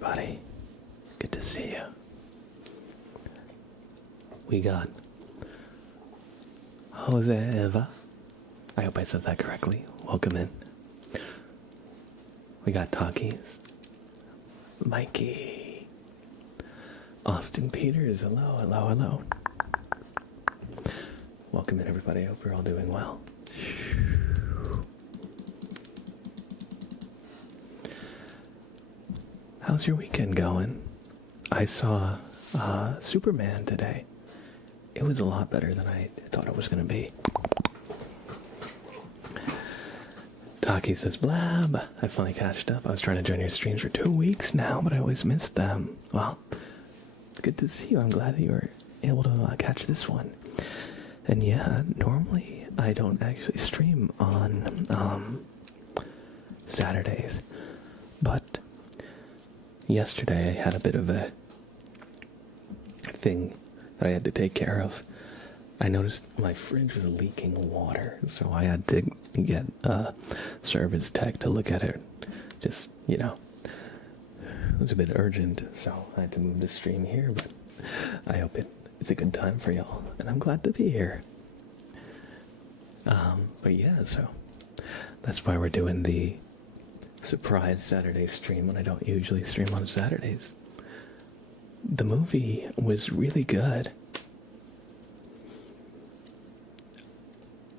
everybody. Good to see you. We got Jose Eva. I hope I said that correctly. Welcome in. We got Takis. Mikey. Austin Peters. Hello, hello, hello. Welcome in, everybody. I hope you're all doing well. How's your weekend going? I saw Superman today. It was a lot better than I thought it was going to be. Taki says, blab. I finally catched up. I was trying to join your streams for 2 weeks now, but I always missed them. Well, it's good to see you. I'm glad that you were able to catch this one. And yeah, normally I don't actually stream on Saturdays. But yesterday I had a bit of a thing that I had to take care of. I noticed my fridge was leaking water, so I had to get a service tech to look at it. Just, it was a bit urgent, so I had to move the stream here, but I hope it's a good time for y'all, and I'm glad to be here. But yeah, so that's why we're doing the surprise Saturday stream when I don't usually stream on Saturdays. The movie was really good.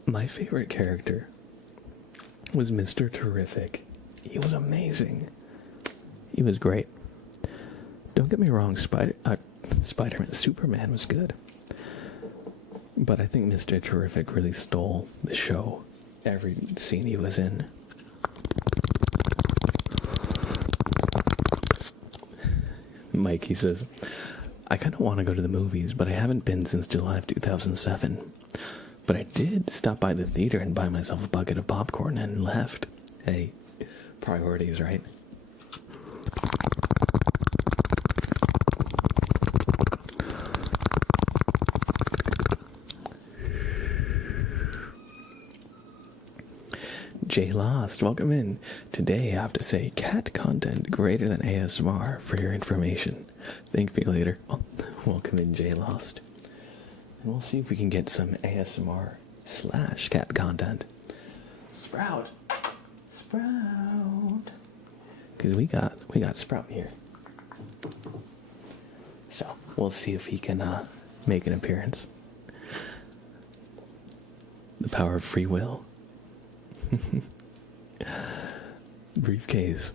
My favorite character was Mr. Terrific. He was amazing. He was great. Don't get me wrong, Spider-Man, Superman was good. But I think Mr. Terrific really stole the show. Every scene he was in. Mikey says, I kind of want to go to the movies, but I haven't been since July of 2007. But I did stop by the theater and buy myself a bucket of popcorn and left. Hey, priorities, right? Jay Lost, welcome in. Today I have to say cat content greater than ASMR for your information. Thank me later. Oh, welcome in, Jay Lost. And we'll see if we can get some ASMR/cat content. Sprout. Because we got Sprout here. So we'll see if he can make an appearance. The power of free will. Briefcase.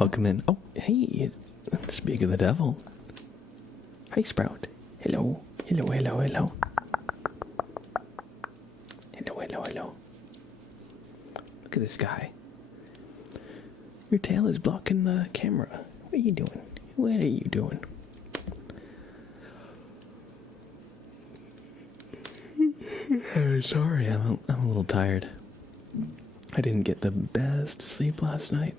Welcome in. Oh, hey, speak of the devil. Hi, Sprout. Hello. Hello. Hello. Look at this guy. Your tail is blocking the camera. What are you doing? Sorry, I'm a little tired. I didn't get the best sleep last night.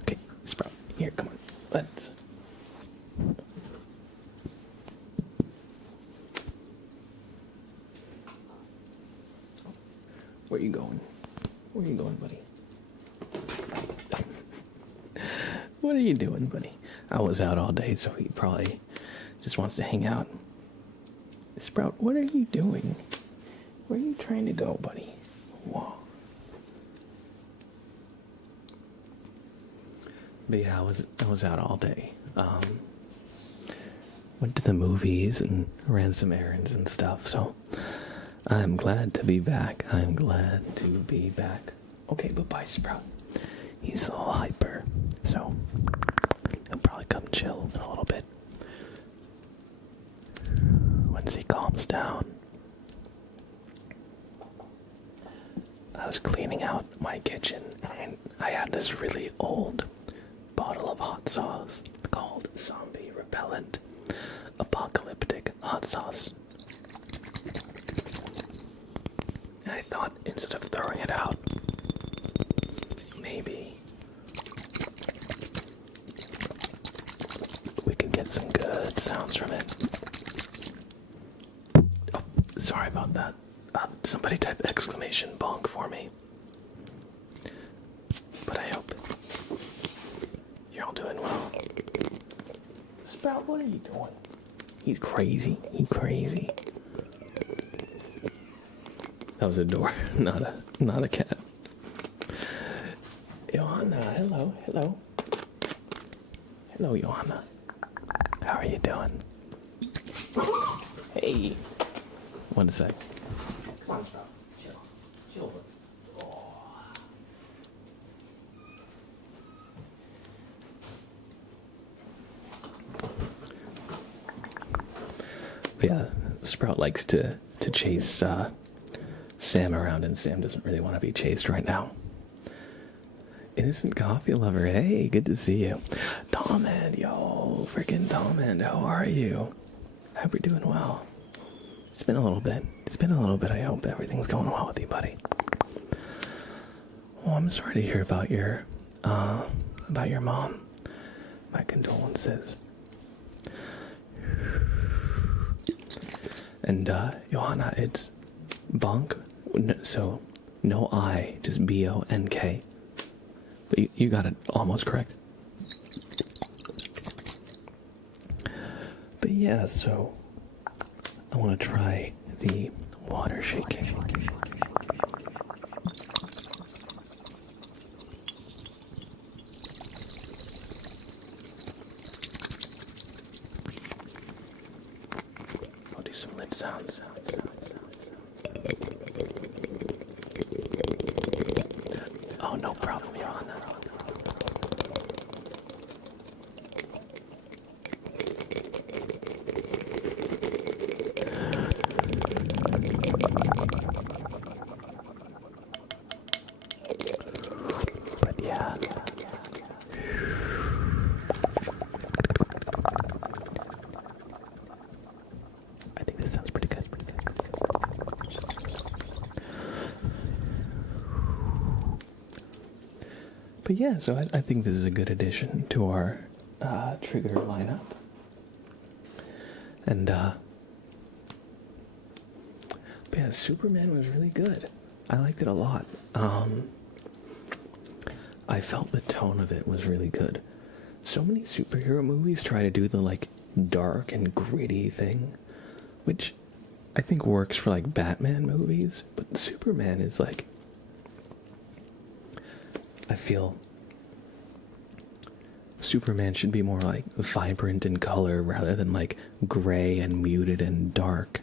Okay, Sprout, here, come on. Let's... Where you going? Buddy? What are you doing, buddy? I was out all day, so he probably just wants to hang out. Sprout, what are you doing? Where are you trying to go, buddy? Whoa. But yeah, I was out all day. Went to the movies and ran some errands and stuff, so I'm glad to be back. Okay, but bye, Sprout. He's a little hyper, so he'll probably come chill in a little bit. Once he calms down. I was cleaning out my kitchen and I had this really old bottle of hot sauce called Zombie Repellent Apocalyptic Hot Sauce. And I thought instead of throwing it out, maybe we could get some good sounds from it. Oh, sorry about that. Somebody type exclamation bonk for me. But I hope Sprout, what are you doing? He's crazy. He's crazy. That was a door, not a cat. Johanna, hello. Hello, Johanna. How are you doing? Hey. One sec. Come on, Sprout. Chill. But yeah, Sprout likes to chase Sam around, and Sam doesn't really want to be chased right now. Innocent coffee lover, hey, good to see you. Tomhead, yo, freaking Tomhead, how are you? Hope you're doing well. It's been a little bit. I hope everything's going well with you, buddy. Well, I'm sorry to hear about your mom. My condolences. And, Johanna, it's Bonk, so no I, just B-O-N-K. But you got it almost correct. But yeah, so I want to try the water shaking. I'll do some lip sounds. Oh, no problem, Johanna. But yeah. I think this sounds pretty good. But yeah, so I think this is a good addition to our trigger lineup. And, but yeah, Superman was really good. I liked it a lot. I felt the tone of it was really good. So many superhero movies try to do the, like, dark and gritty thing, which I think works for, like, Batman movies, but Superman is, like, I feel Superman should be more like vibrant in color rather than like gray and muted and dark.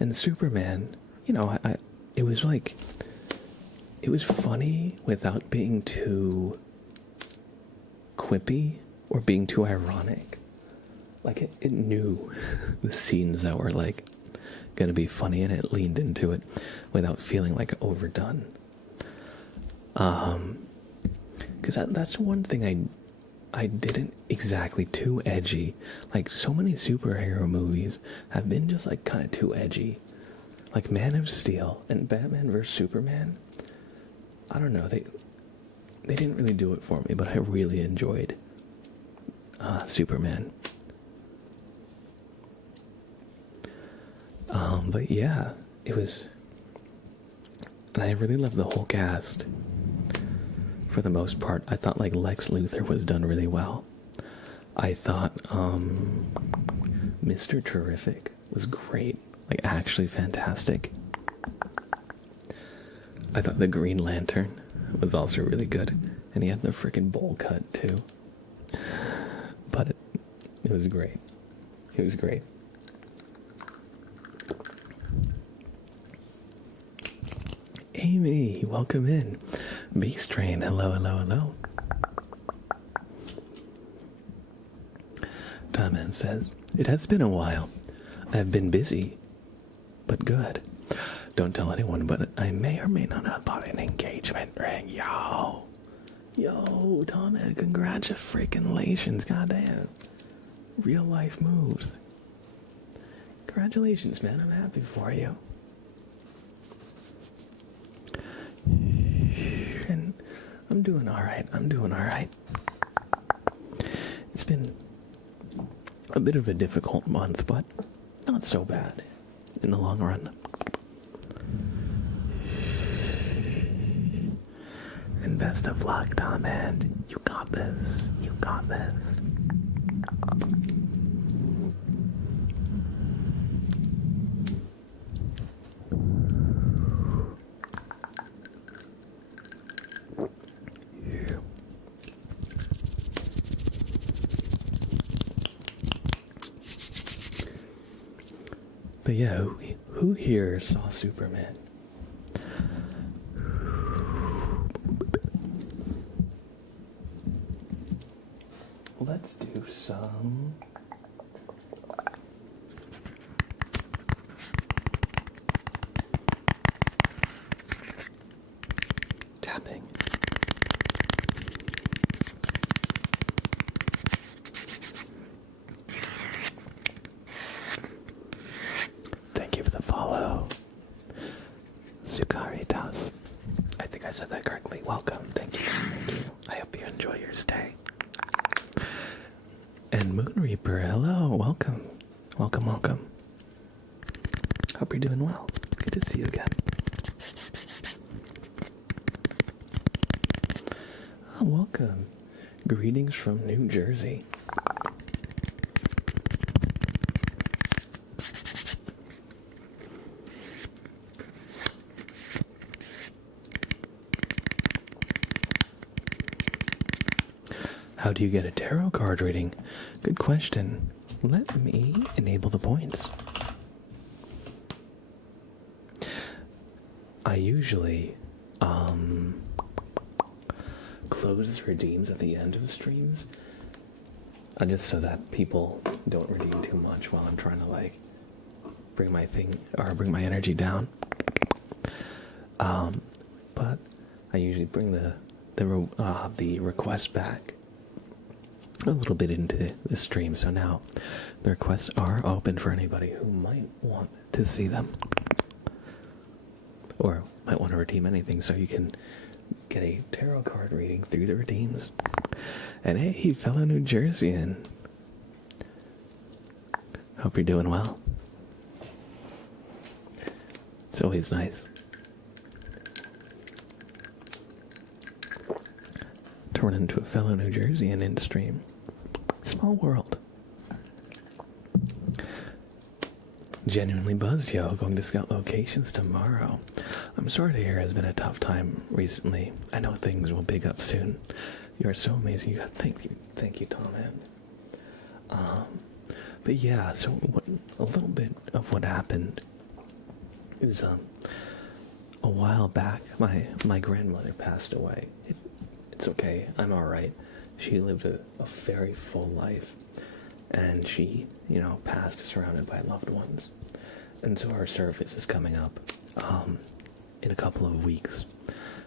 And Superman, you know, it was like, it was funny without being too quippy or being too ironic. Like it knew the scenes that were like gonna be funny, and it leaned into it without feeling like overdone. Because that's one thing I didn't exactly too edgy. Like, so many superhero movies have been just, like, kind of too edgy. Like, Man of Steel and Batman vs. Superman. I don't know, they didn't really do it for me, but I really enjoyed Superman. But yeah, it was... And I really loved the whole cast. For the most part, I thought like Lex Luthor was done really well. I thought Mr. Terrific was great, like actually fantastic. I thought the Green Lantern was also really good, and he had the freaking bowl cut too. But it was great. It was great. Amy, welcome in. Beast Train, hello. Tomman says, it has been a while. I've been busy, but good. Don't tell anyone, but I may or may not have bought an engagement ring. Yo, Tomman, congratulations, goddamn. Real life moves. Congratulations, man, I'm happy for you. And I'm doing alright. It's been a bit of a difficult month, but not so bad in the long run. And best of luck, Tom, and you got this. But yeah, who here saw Superman? Let's do some tapping. Thank you for the follow. Saturdayzzz. I think I said that correctly. Welcome. Thank you. Thank you. I hope you enjoy your stay. And Moon Reaper, hello. Welcome. Welcome, welcome. Hope you're doing well. Good to see you again. Oh, welcome. Greetings from New Jersey. How do you get a tarot card reading? Good question. Let me enable the points. I usually close redeems at the end of streams, just so that people don't redeem too much while I'm trying to like bring my bring my energy down. But I usually bring the request back a little bit into the stream, so now the requests are open for anybody who might want to see them or might want to redeem anything, so you can get a tarot card reading through the redeems. And hey, fellow New Jerseyan, hope you're doing well. It's always nice to run into a fellow New Jerseyan in stream. Small world. Genuinely buzzed, yo. Going to scout locations tomorrow. I'm sorry to hear it's been a tough time recently. I know things will pick up soon. You are so amazing. Thank you, Tom. But yeah, so a little bit of what happened is a while back, my grandmother passed away. It's okay. I'm all right. She lived a very full life, and she, passed surrounded by loved ones. And so our service is coming up in a couple of weeks.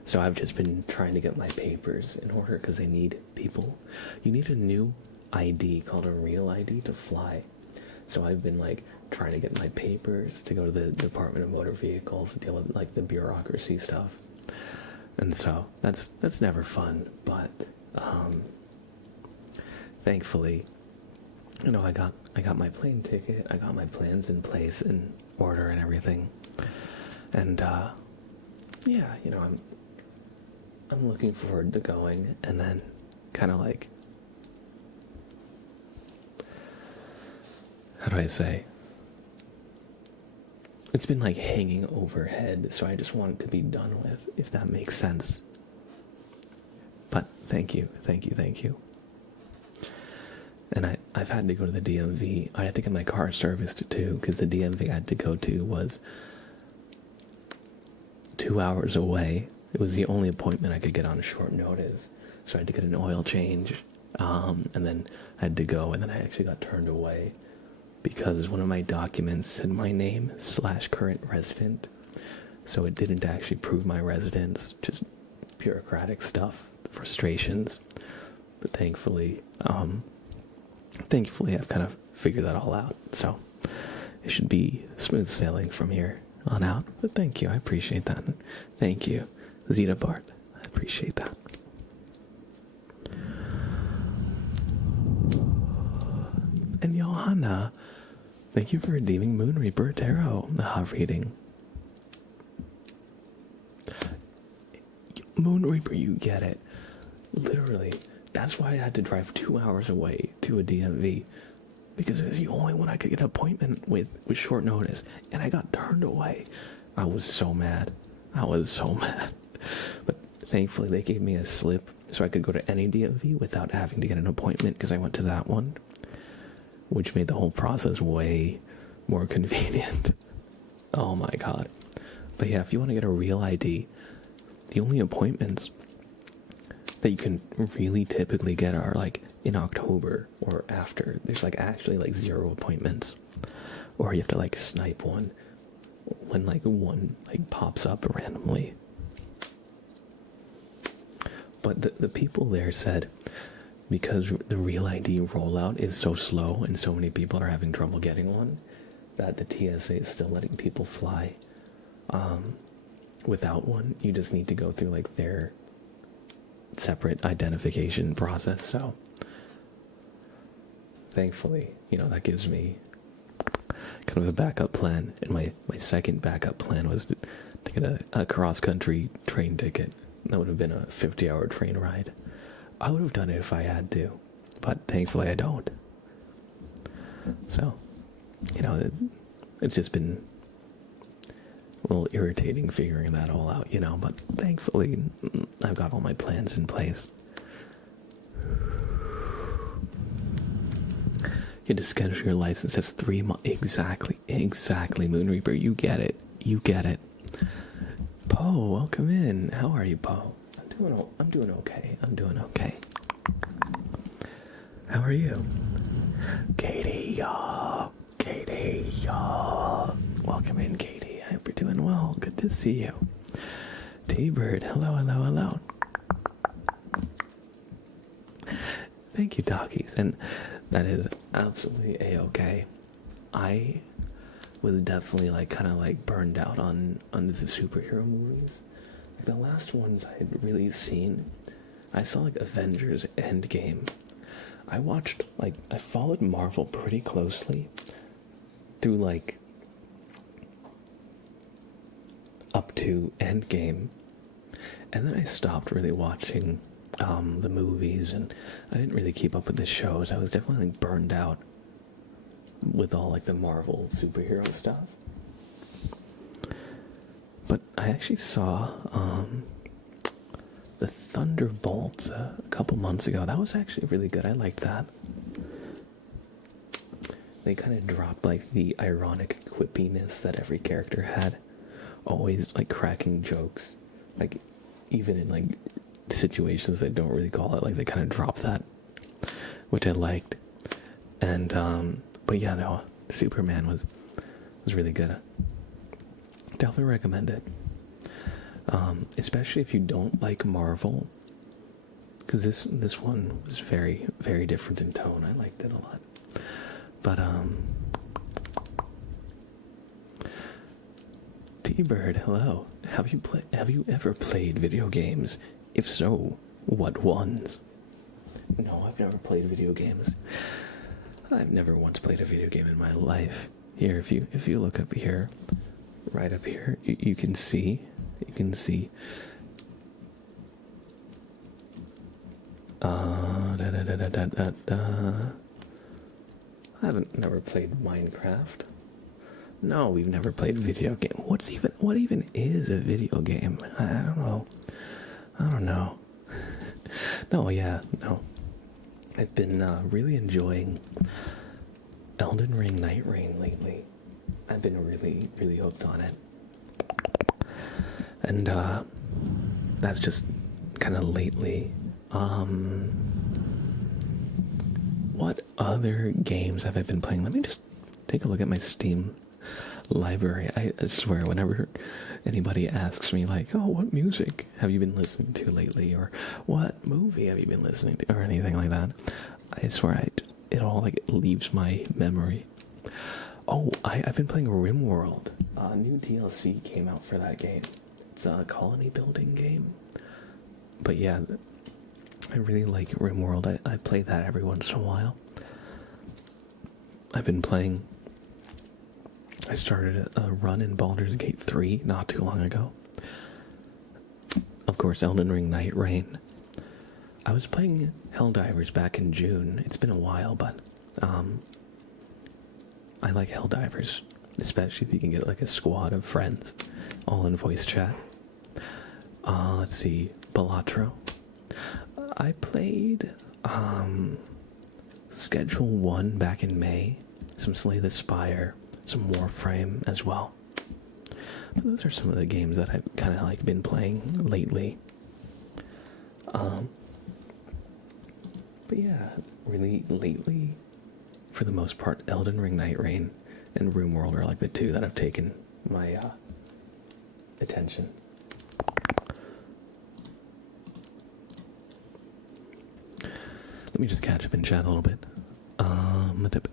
So I've just been trying to get my papers in order because they need people. You need a new ID called a real ID to fly. So I've been trying to get my papers to go to the Department of Motor Vehicles to deal with the bureaucracy stuff. And so that's never fun, but thankfully, I got my plane ticket, I got my plans in place in order and everything. And yeah, I'm looking forward to going, and then kind of how do I say? It's been hanging overhead, so I just want it to be done with, if that makes sense. But thank you. And I've had to go to the DMV. I had to get my car serviced too, because the DMV I had to go to was 2 hours away. It was the only appointment I could get on short notice. So I had to get an oil change, and then I had to go, and then I actually got turned away because one of my documents said my name / current resident. So it didn't actually prove my residence, just bureaucratic stuff, frustrations. But thankfully I've kind of figured that all out. So it should be smooth sailing from here on out. But thank you, I appreciate that. Thank you, Zeta Bart. I appreciate that. And Johanna, thank you for redeeming Moon Reaper Tarot reading. Moon Reaper, you get it. Literally, that's why I had to drive 2 hours away to a DMV, because it was the only one I could get an appointment with short notice, and I got turned away. I was so mad. But thankfully they gave me a slip so I could go to any DMV without having to get an appointment, because I went to that one, which made the whole process way more convenient. Oh my god. But yeah, if you want to get a real ID, the only appointments that you can really typically get are like in October or after. There's like actually like 0 appointments. Or you have to like snipe one when like one like pops up randomly. But the people there said because the real ID rollout is so slow and so many people are having trouble getting one, that the TSA is still letting people fly without one. You just need to go through like their separate identification process. So thankfully, you know, that gives me kind of a backup plan. And my second backup plan was to get a cross-country train ticket. That would have been a 50-hour train ride. I would have done it if I had to, but thankfully I don't. So, you know, it's just been a little irritating figuring that all out, you know, but thankfully I've got all my plans in place. You had to schedule your license as 3 months. Exactly, Moon Reaper. You get it. Poe, welcome in. How are you, Poe? I'm doing okay. How are you? Katie, welcome in, Katie. I hope you're doing well. Good to see you. T-Bird, hello. Thank you, Talkies. And that is absolutely a-okay. I was definitely like kind of like burned out on the superhero movies. Like the last ones I had really seen, I saw like Avengers Endgame. I followed Marvel pretty closely through like up to Endgame, and then I stopped really watching the movies, and I didn't really keep up with the shows. I was definitely like burned out with all like the Marvel superhero stuff. But I actually saw the Thunderbolts a couple months ago. That was actually really good. I liked that. They kind of dropped like the ironic quippiness that every character had, always like cracking jokes, like even in like situations that don't really call it, like they kind of dropped that, which I liked. And but yeah, no, Superman was really good. Definitely recommend it, especially if you don't like Marvel, because this one was very, very different in tone. I liked it a lot. But T-Bird, hello. Have you ever played video games? If so, what ones? No, I've never played video games. I've never once played a video game in my life. Here, if you look up here, right up here, you can see. I haven't never played Minecraft. No, we've never played a video game. What even is a video game? I don't know. No. I've been really enjoying Elden Ring Night Rain lately. I've been really, really hooked on it. And that's just kind of lately. What other games have I been playing? Let me just take a look at my Steam library. I swear, whenever anybody asks me like, oh, what music have you been listening to lately, or what movie have you been listening to, or anything like that, I swear it all like leaves my memory. Oh, I've been playing RimWorld. New DLC came out for that game. It's a colony building game. But yeah, I really like RimWorld. I play that every once in a while. I've been playing. I started a run in Baldur's Gate 3 not too long ago. Of course, Elden Ring Night Rain. I was playing Helldivers back in June. It's been a while, but I like Helldivers, especially if you can get like a squad of friends all in voice chat. Let's see, Balatro. I played Schedule 1 back in May, some Slay the Spire, some Warframe as well. But those are some of the games that I've kind of like been playing lately. But yeah, really lately, for the most part, Elden Ring, Night Rain, and RuneWorld are like the two that have taken my attention. Let me just catch up in chat a little bit.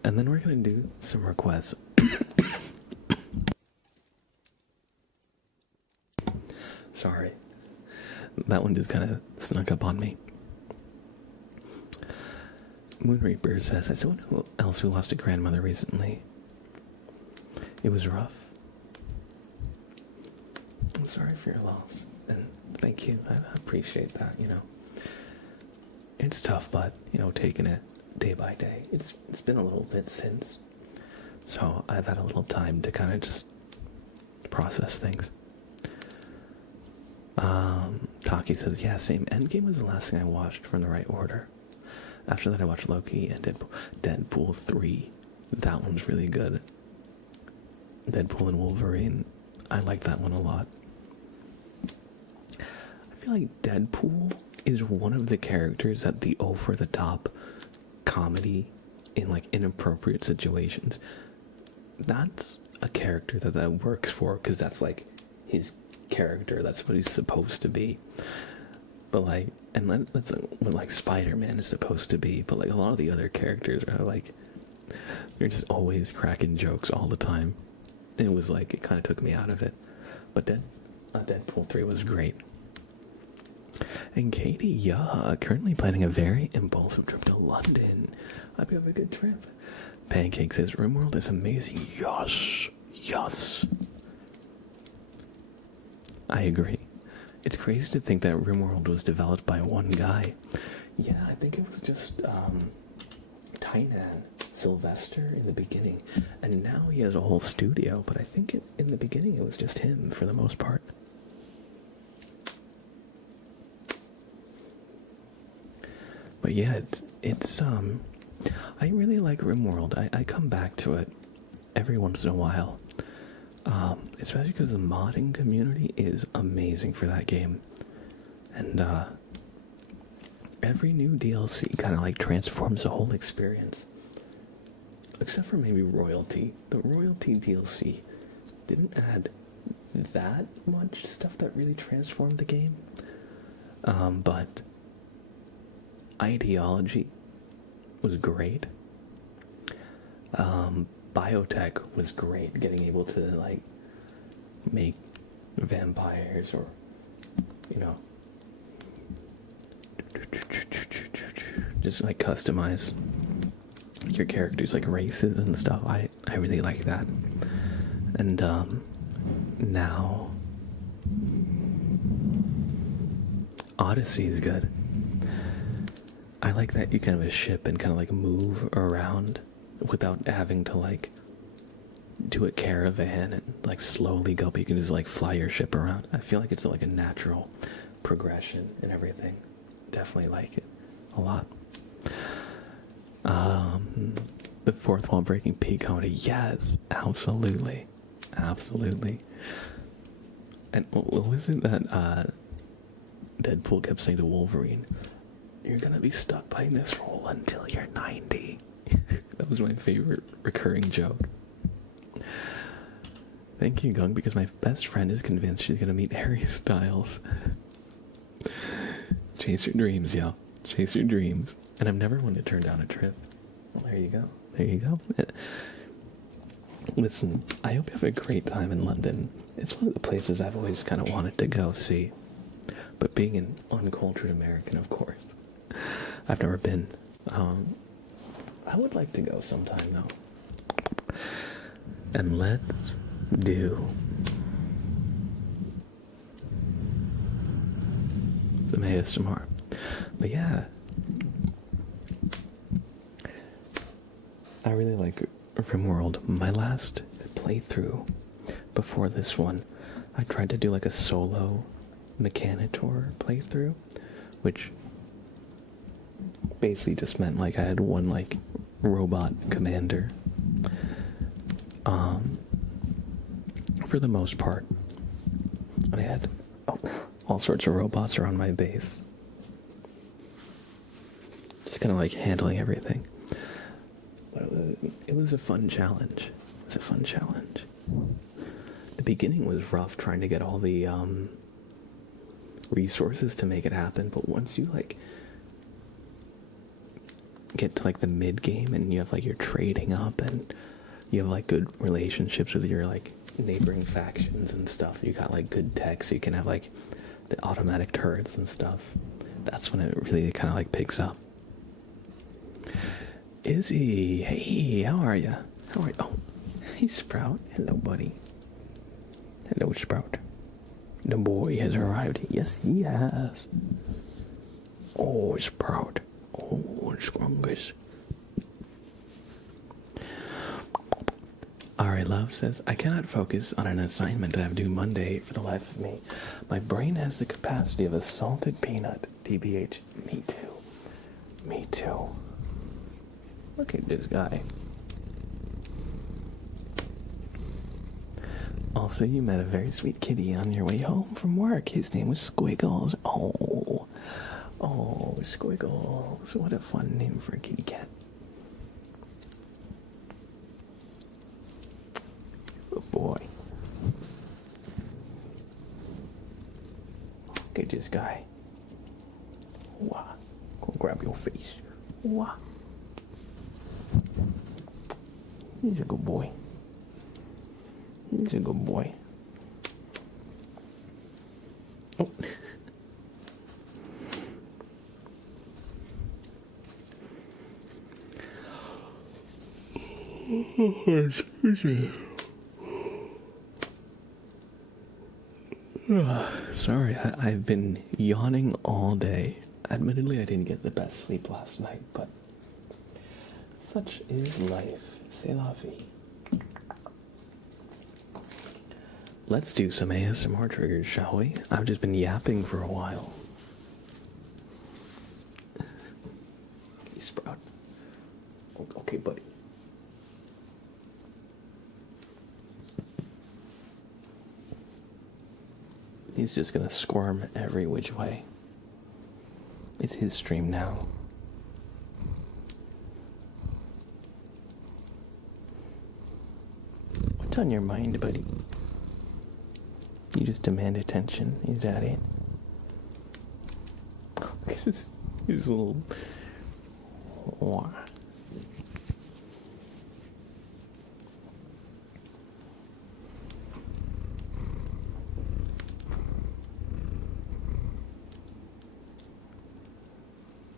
And then we're gonna do some requests. Sorry. That one just kind of snuck up on me. Moonreaper says, as someone else who lost a grandmother recently, it was rough. I'm sorry for your loss, and thank you. I appreciate that, you know. It's tough, but, you know, taking it day by day. It's been a little bit since, so I've had a little time to kind of just process things. Taki says, yeah, same. Endgame was the last thing I watched from the right order. After that, I watched Loki and Deadpool 3. That one's really good. Deadpool and Wolverine. I like that one a lot. I feel like Deadpool is one of the characters that the over-the-top comedy in like inappropriate situations. That's a character that works for, because that's like his character. That's what he's supposed to be. But like, and that's what like Spider-Man is supposed to be. But like a lot of the other characters are like, they're just always cracking jokes all the time. It was like, it kind of took me out of it. But Deadpool 3 was great. And Katie, yeah, currently planning a very impulsive trip to London. I hope you have a good trip. Pancake says, RimWorld is amazing. Yes, yes. I agree. It's crazy to think that RimWorld was developed by one guy. Yeah, I think it was just Tynan Sylvester in the beginning. And now he has a whole studio, but I think in the beginning it was just him for the most part. But yeah, it's I really like RimWorld. I come back to it every once in a while. Especially because the modding community is amazing for that game. And every new DLC kind of like transforms the whole experience. Except for maybe Royalty. The Royalty DLC didn't add that much stuff that really transformed the game. But Ideology was great. Biotech was great, getting able to like make vampires, or you know, just like customize your characters, like races and stuff. I really like that. And now Odyssey is good. I like that you can have a ship and kind of like move around without having to like do a caravan and like slowly go, but you can just like fly your ship around. I feel like it's like a natural progression and everything. Definitely like it a lot. The fourth wall breaking peak comedy. Yes, absolutely. Absolutely. And what was it that Deadpool kept saying to Wolverine? You're gonna be stuck playing this role until you're 90. That was my favorite recurring joke. Thank you, Gung, because my best friend is convinced she's gonna meet Harry Styles. Chase your dreams, yo. Chase your dreams. And I've never wanted to turn down a trip. Well, there you go. There you go. Listen, I hope you have a great time in London. It's one of the places I've always kind of wanted to go see. But being an uncultured American, of course, I've never been. I would like to go sometime, though. And let's do some ASMR. But yeah, I really like RimWorld. My last playthrough before this one, I tried to do like a solo Mechanitor playthrough, which basically just meant like I had one like robot commander, For the most part, I had all sorts of robots around my base. Just kind of like handling everything. But it was a fun challenge. It was a fun challenge. The beginning was rough trying to get all the resources to make it happen, but once you like get to like the mid game and you have like your trading up and you have like good relationships with your like neighboring factions and stuff, you got like good tech so you can have like the automatic turrets and stuff, that's when it really kind of like picks up. Izzy, hey, how are you? How are you? Oh, hey Sprout, hello buddy. Hello Sprout. The boy has arrived. Yes, he has. Oh, Sprout. Oh, Scrungus. Alright, Love says, I cannot focus on an assignment I have due Monday for the life of me. My brain has the capacity of a salted peanut. TBH. Me too. Me too. Look at this guy. Also, you met a very sweet kitty on your way home from work. His name was Squiggles. Oh, Squiggles. What a fun name for a kitty cat. Good boy. Look at this guy. Wah. Go grab your face. Wah. He's a good boy. He's a good boy. Oh. Excuse me. Sorry, I've been yawning all day. Admittedly, I didn't get the best sleep last night, but such is life. C'est la vie. Let's do some ASMR triggers, shall we? I've just been yapping for a while. Okay, Sprout. Okay, buddy. He's just gonna squirm every which way. It's his stream now. What's on your mind, buddy? You just demand attention. Is that it? His little... Wow.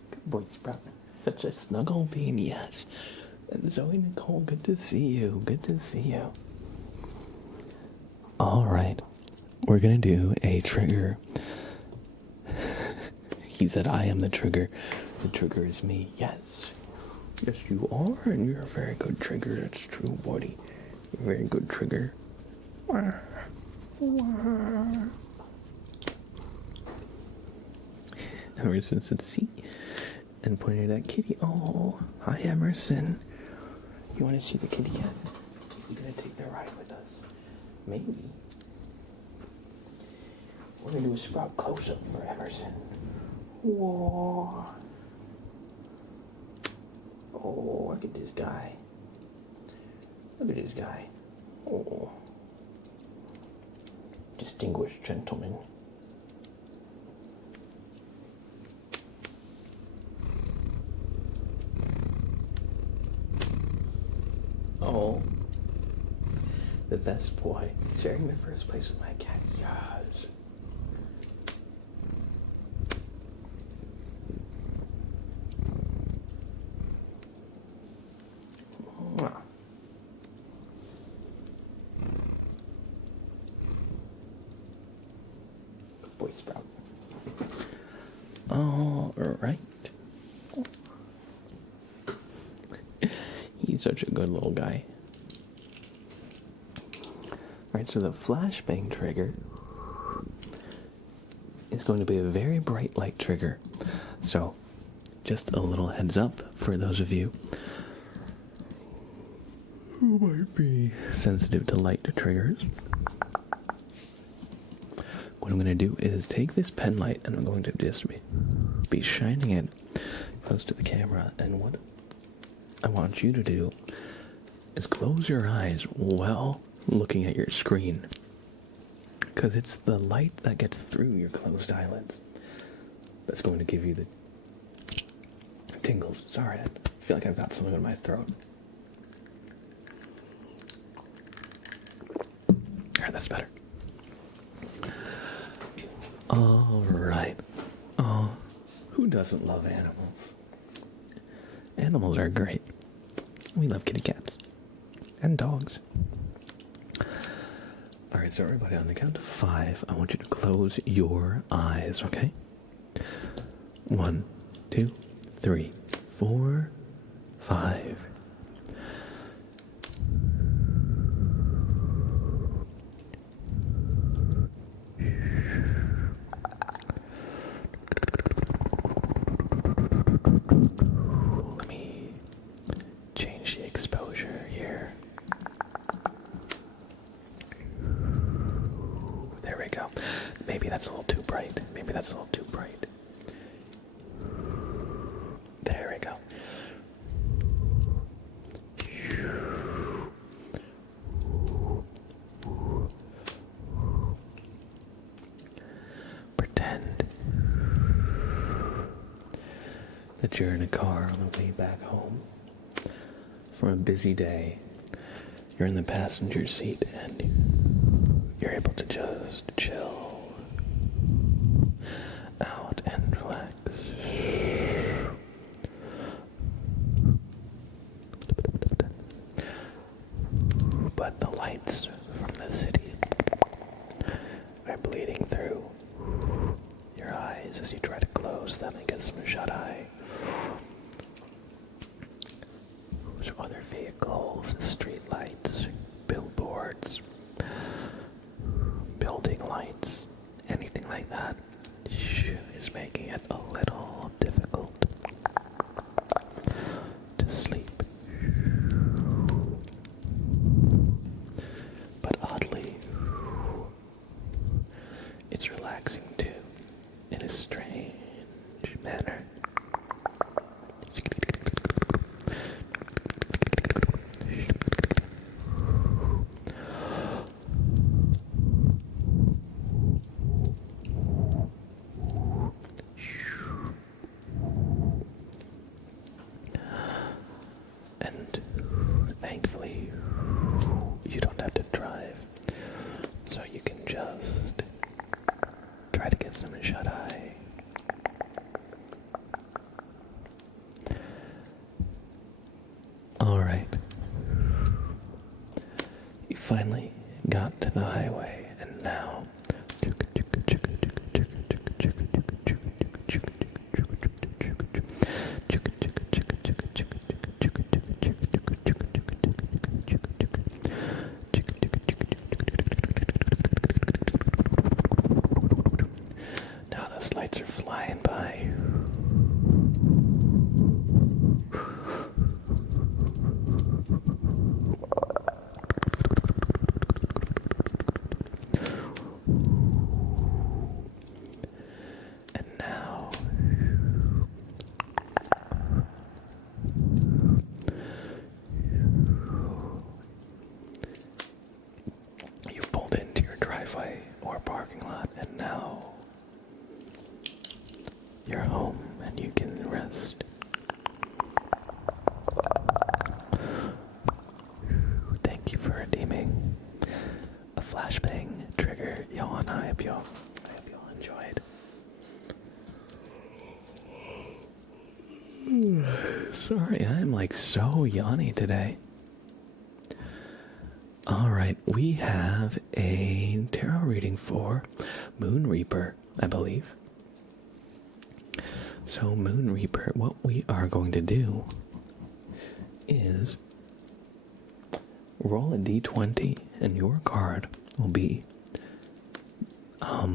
Good boy, Sprout. Such a snuggle bean, yes. And Zoe Nicole, good to see you. Good to see you. Alright. We're gonna do a trigger. He said, I am the trigger. The trigger is me. Yes. Yes, you are, and you're a very good trigger. That's true, buddy. You're a very good trigger. Emerson said, see? And pointed at Kitty. Oh, hi, Emerson. You want to see the kitty cat? You're gonna take the ride with us. Maybe. We're gonna do a Sprout close-up for Emerson. Whoa. Oh, look at this guy. Look at this guy. Oh. Distinguished gentleman. Oh. The best boy. Sharing the first place with my cat. Yes. Good boy, Sprout. All right. He's such a good little guy. Alright, so the flashbang trigger is going to be a very bright light trigger. So, just a little heads up for those of you who who might be sensitive to light triggers, what I'm going to do is take this pen light and I'm going to just be shining it close to the camera, and what I want you to do is close your eyes while looking at your screen, because it's the light that gets through your closed eyelids that's going to give you the tingles. Sorry, I feel like I've got something in my throat. Alright, that's better. Alright. Oh, who doesn't love animals? Animals are great. We love kitty cats. And dogs. Alright, so everybody, on the count of 5, I want you to close your eyes, okay? 1, 2, 3, 4, 5. Let me change the exposure here. There we go. Maybe that's a little too bright. Maybe that's a little too bright. There we go. Pretend that you're in a car on the way back home from a busy day. You're in the passenger seat and you're able to just chill out and relax. But the lights from the city are bleeding through your eyes as you try to close them and get some shut-eye. There's other vehicles, street lights, billboards, building lights, anything like that is making it a little difficult to sleep. But oddly, it's relaxing too, in a strange manner. And thankfully, you don't have to drive, so you can just try to get some shut-eye. Alright. You finally got to the highway, and now now those lights are flying by. And now you've pulled into your driveway or parking lot, and now you're home and you can rest. Thank you for redeeming a flashbang trigger, yawn. I hope y'all enjoyed. Sorry, I'm like so yawny today. Alright, we have a tarot reading for Moon Reaper, I believe. So, Moon Reaper, what we are going to do is roll a d20, and your card will be, how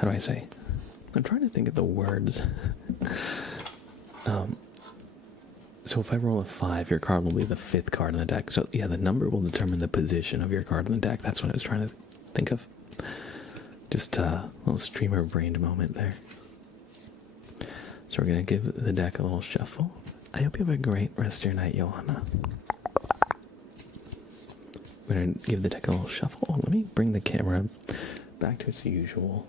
do I say? I'm trying to think of the words. So if I roll a 5, your card will be the 5th card in the deck. So yeah, the number will determine the position of your card in the deck. That's what I was trying to think of. Just a little streamer-brained moment there. So we're going to give the deck a little shuffle. I hope you have a great rest of your night, Johanna. We're going to give the deck a little shuffle. Let me bring the camera back to its usual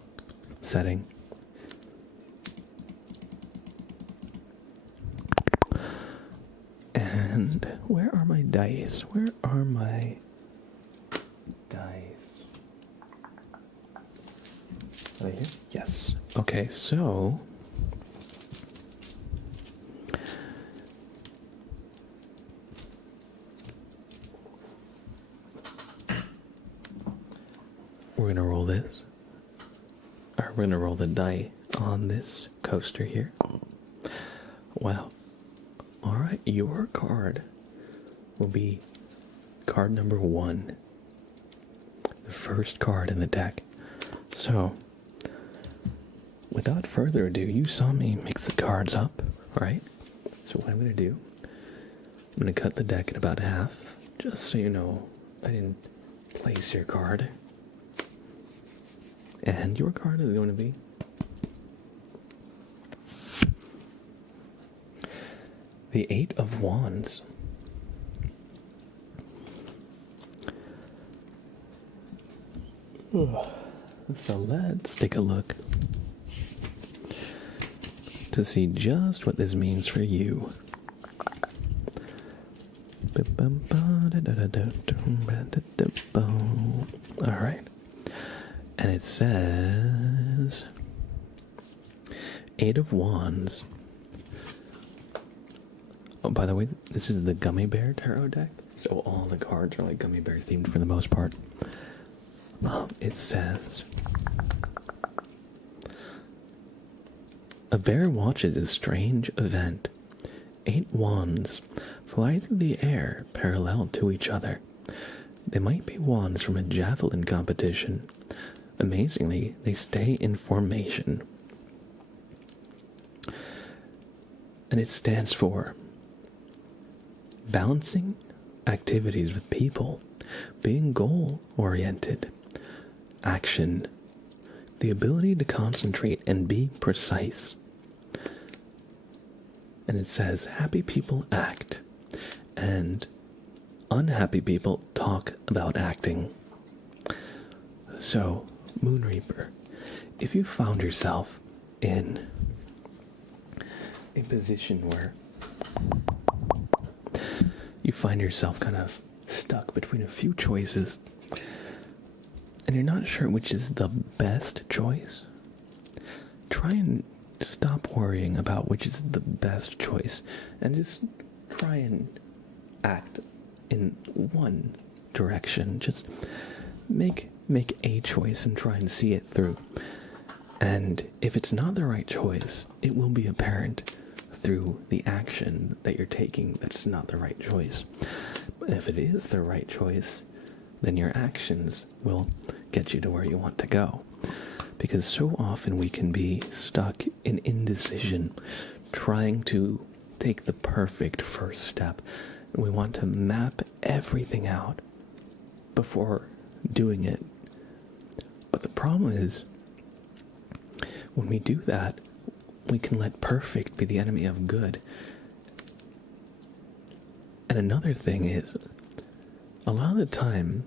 setting. And where are my dice? Where are my dice? Are they here? Yes. Okay, so we're gonna roll this. Or we're gonna roll the die on this coaster here. Wow. Alright, your card will be card number 1. The first card in the deck. So, without further ado, you saw me mix the cards up, right? So what I'm going to do, I'm going to cut the deck in about half, just so you know I didn't place your card. And your card is going to be the 8 of Wands. So let's take a look to see just what this means for you. Alright. And it says 8 of Wands. Oh, by the way, this is the Gummy Bear Tarot deck. So all the cards are like Gummy Bear themed for the most part. It says, a bear watches a strange event. 8 wands fly through the air parallel to each other. They might be wands from a javelin competition. Amazingly, they stay in formation. And it stands for balancing activities with people, being goal-oriented, action, the ability to concentrate and be precise. And it says, happy people act, and unhappy people talk about acting. So, Moon Reaper, if you found yourself in a position where you find yourself kind of stuck between a few choices, and you're not sure which is the best choice, try and stop worrying about which is the best choice and just try and act in one direction. Just make a choice and try and see it through. And if it's not the right choice, it will be apparent through the action that you're taking that's not the right choice. But if it is the right choice, then your actions will get you to where you want to go. Because so often we can be stuck in indecision, trying to take the perfect first step. And we want to map everything out before doing it. But the problem is, when we do that, we can let perfect be the enemy of good. And another thing is, a lot of the time,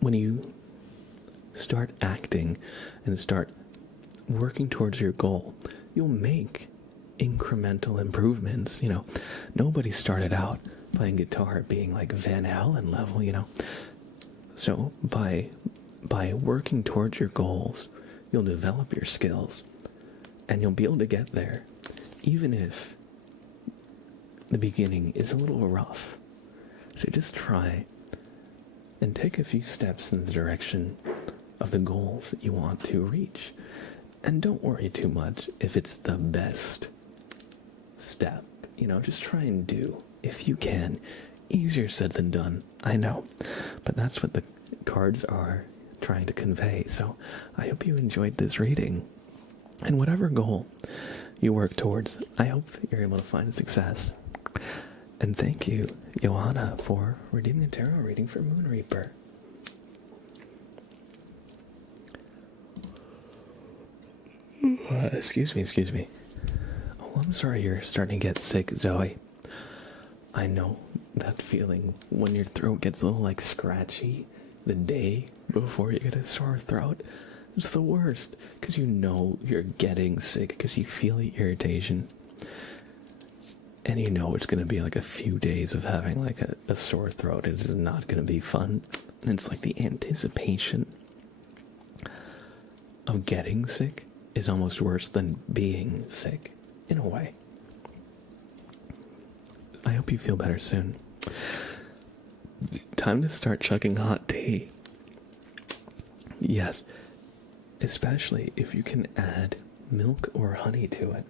when you start acting and start working towards your goal, you'll make incremental improvements. You know, nobody started out playing guitar being like Van Halen level, you know. So by working towards your goals, you'll develop your skills and you'll be able to get there, even if the beginning is a little rough. So just try and take a few steps in the direction of the goals that you want to reach. And don't worry too much if it's the best step. You know, just try and do, if you can. Easier said than done, I know. But that's what the cards are trying to convey. So I hope you enjoyed this reading. And whatever goal you work towards. I hope you're able to find success. And thank you, Johanna, for redeeming a tarot reading for Moon Reaper. Excuse me. Oh, I'm sorry you're starting to get sick, Zoe. I know that feeling when your throat gets a little, like, scratchy the day before you get a sore throat. It's the worst, because you know you're getting sick, because you feel the irritation. And you know it's going to be like a few days of having like a sore throat. It's not going to be fun. And it's like the anticipation of getting sick is almost worse than being sick, in a way. I hope you feel better soon. Time to start chugging hot tea. Yes, especially if you can add milk or honey to it.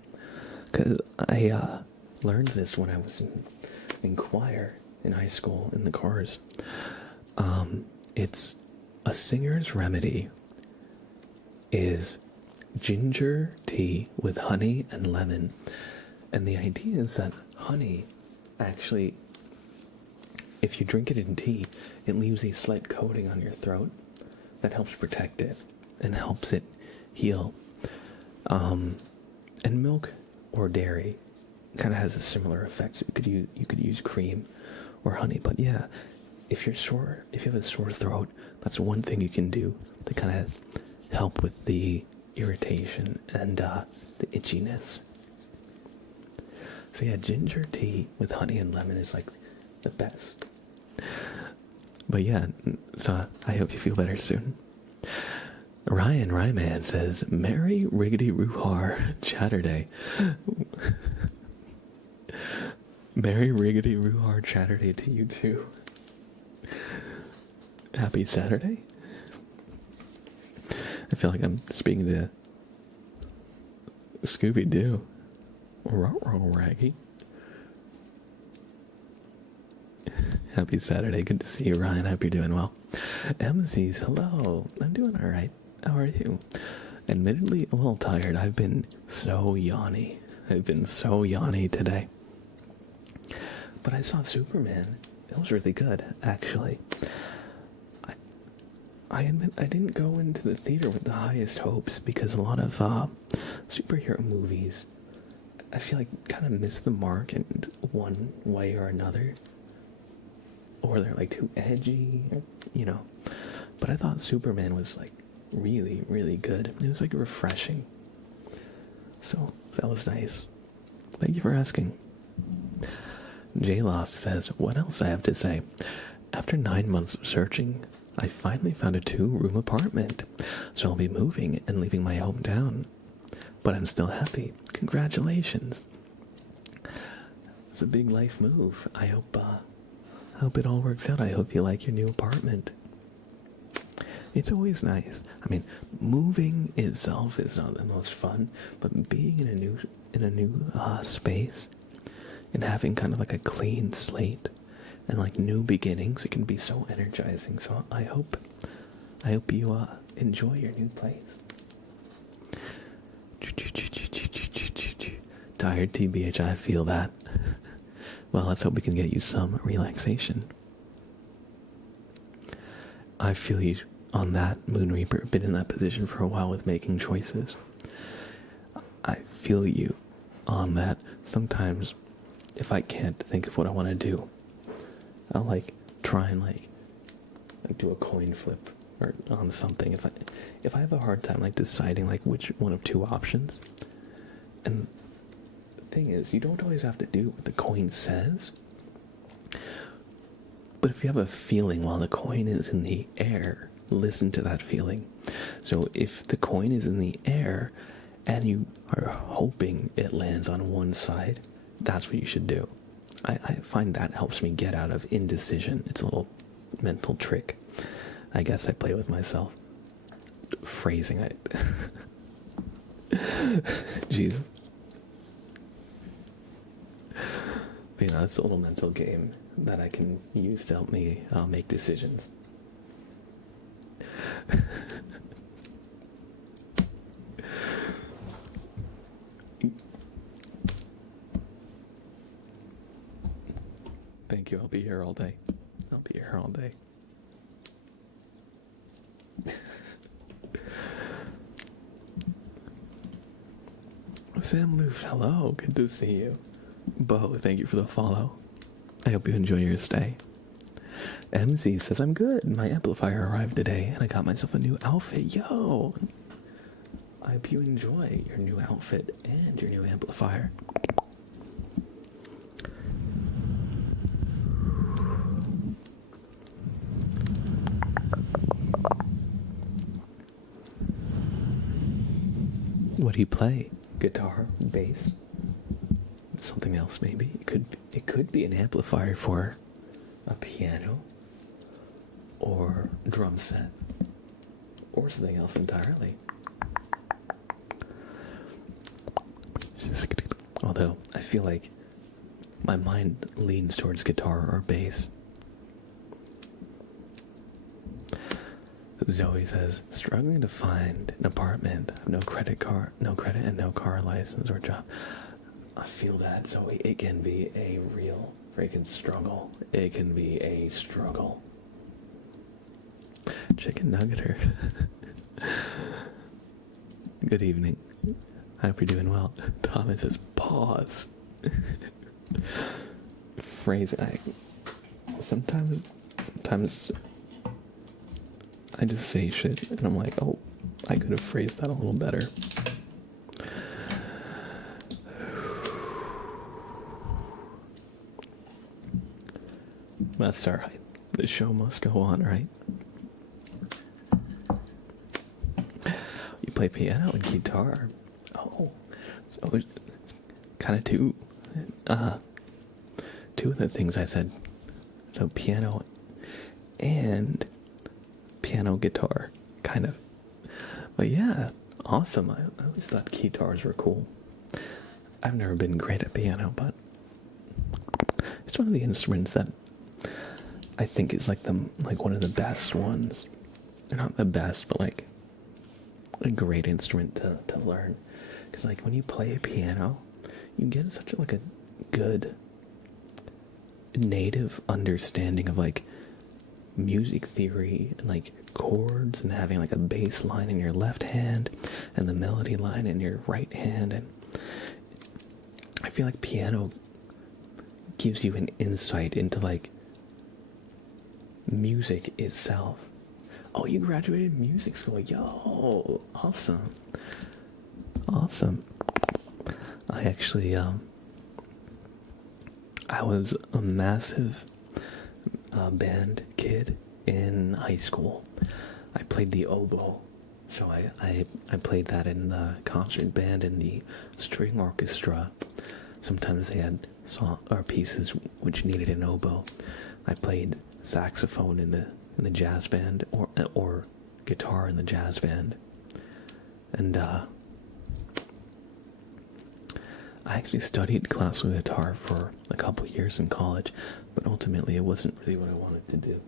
Because I learned this when I was in choir in high school in the chorus. It's a singer's remedy is ginger tea with honey and lemon. And the idea is that honey actually, if you drink it in tea, it leaves a slight coating on your throat that helps protect it and helps it heal. And milk or dairy kind of has a similar effect. So you could use cream or honey, but yeah, if you have a sore throat, that's one thing you can do to kind of help with the irritation and the itchiness. So yeah, ginger tea with honey and lemon is like the best. But yeah, so I hope you feel better soon. Ryan Ryman says, Merry Riggedy Ruhar Chatterday. Merry Riggedy Ruhar Chatterday to you too. Happy Saturday. I feel like I'm speaking to Scooby-Doo. Raggy. Happy Saturday. Good to see you, Ryan. Hope you're doing well. MC's, hello. I'm doing alright. How are you? Admittedly, a little tired. I've been so yawny. Today. But I saw Superman. It was really good, actually. I admit I didn't go into the theater with the highest hopes because a lot of superhero movies, I feel like kind of miss the mark in one way or another. Or they're like too edgy, you know. But I thought Superman was like really, really good. It was like refreshing. So that was nice. Thank you for asking. J-Lost says, what else I have to say? After 9 months of searching, I finally found a 2-room apartment. So I'll be moving and leaving my hometown. But I'm still happy. Congratulations. It's a big life move. I hope it all works out. I hope you like your new apartment. It's always nice. I mean, moving itself is not the most fun, but being in a new space and having kind of like a clean slate and like new beginnings, it can be so energizing. So I hope you enjoy your new place. Tired TBH, I feel that. Well, let's hope we can get you some relaxation. I feel you on that, Moon Reaper. Been in that position for a while with making choices. I feel you on that. Sometimes, if I can't think of what I want to do, I'll like try and like do a coin flip or on something. If I have a hard time like deciding like which one of two options, and the thing is, you don't always have to do what the coin says. But if you have a feeling while the coin is in the air, listen to that feeling. So if the coin is in the air and you are hoping it lands on one side, that's what you should do. I find that helps me get out of indecision. It's a little mental trick. I guess I play with myself. Phrasing it. Jeez. But, you know, it's a little mental game that I can use to help me make decisions. Thank you. I'll be here all day. I'll be here all day. Sam Loof, hello. Good to see you. Bo, thank you for the follow. I hope you enjoy your stay. MZ says, I'm good. My amplifier arrived today, and I got myself a new outfit. Yo! I hope you enjoy your new outfit and your new amplifier. What do you play? Guitar, bass, something else maybe. It could be an amplifier for a piano or drum set or something else entirely. Although I feel like my mind leans towards guitar or bass. Zoe says, struggling to find an apartment, no credit and no car license or job. I feel that, Zoe. It can be a real freaking struggle. It can be a struggle. Chicken Nuggeter. Good evening. I hope you're doing well. Thomas says, pause. Phrasing. Sometimes I just say shit, and I'm like, oh, I could have phrased that a little better. That's alright. The show must go on, right? You play piano and guitar. Oh, so it's kind of two of the things I said. So piano and piano guitar, kind of. But yeah, awesome. I always thought guitars were cool. I've never been great at piano, but it's one of the instruments that I think is like one of the best ones. They're not the best, but like a great instrument to learn. Because like when you play a piano, you get such a good native understanding of like music theory and like chords, and having like a bass line in your left hand and the melody line in your right hand. And I feel like piano gives you an insight into like music itself. Oh, you graduated music school. Yo, awesome. I actually I was a massive band kid in high school. I played the oboe, so I played that in the concert band and the string orchestra. Sometimes they had pieces which needed an oboe. I played saxophone in the jazz band, or guitar in the jazz band, and I actually studied classical guitar for a couple years in college, but ultimately it wasn't really what I wanted to do,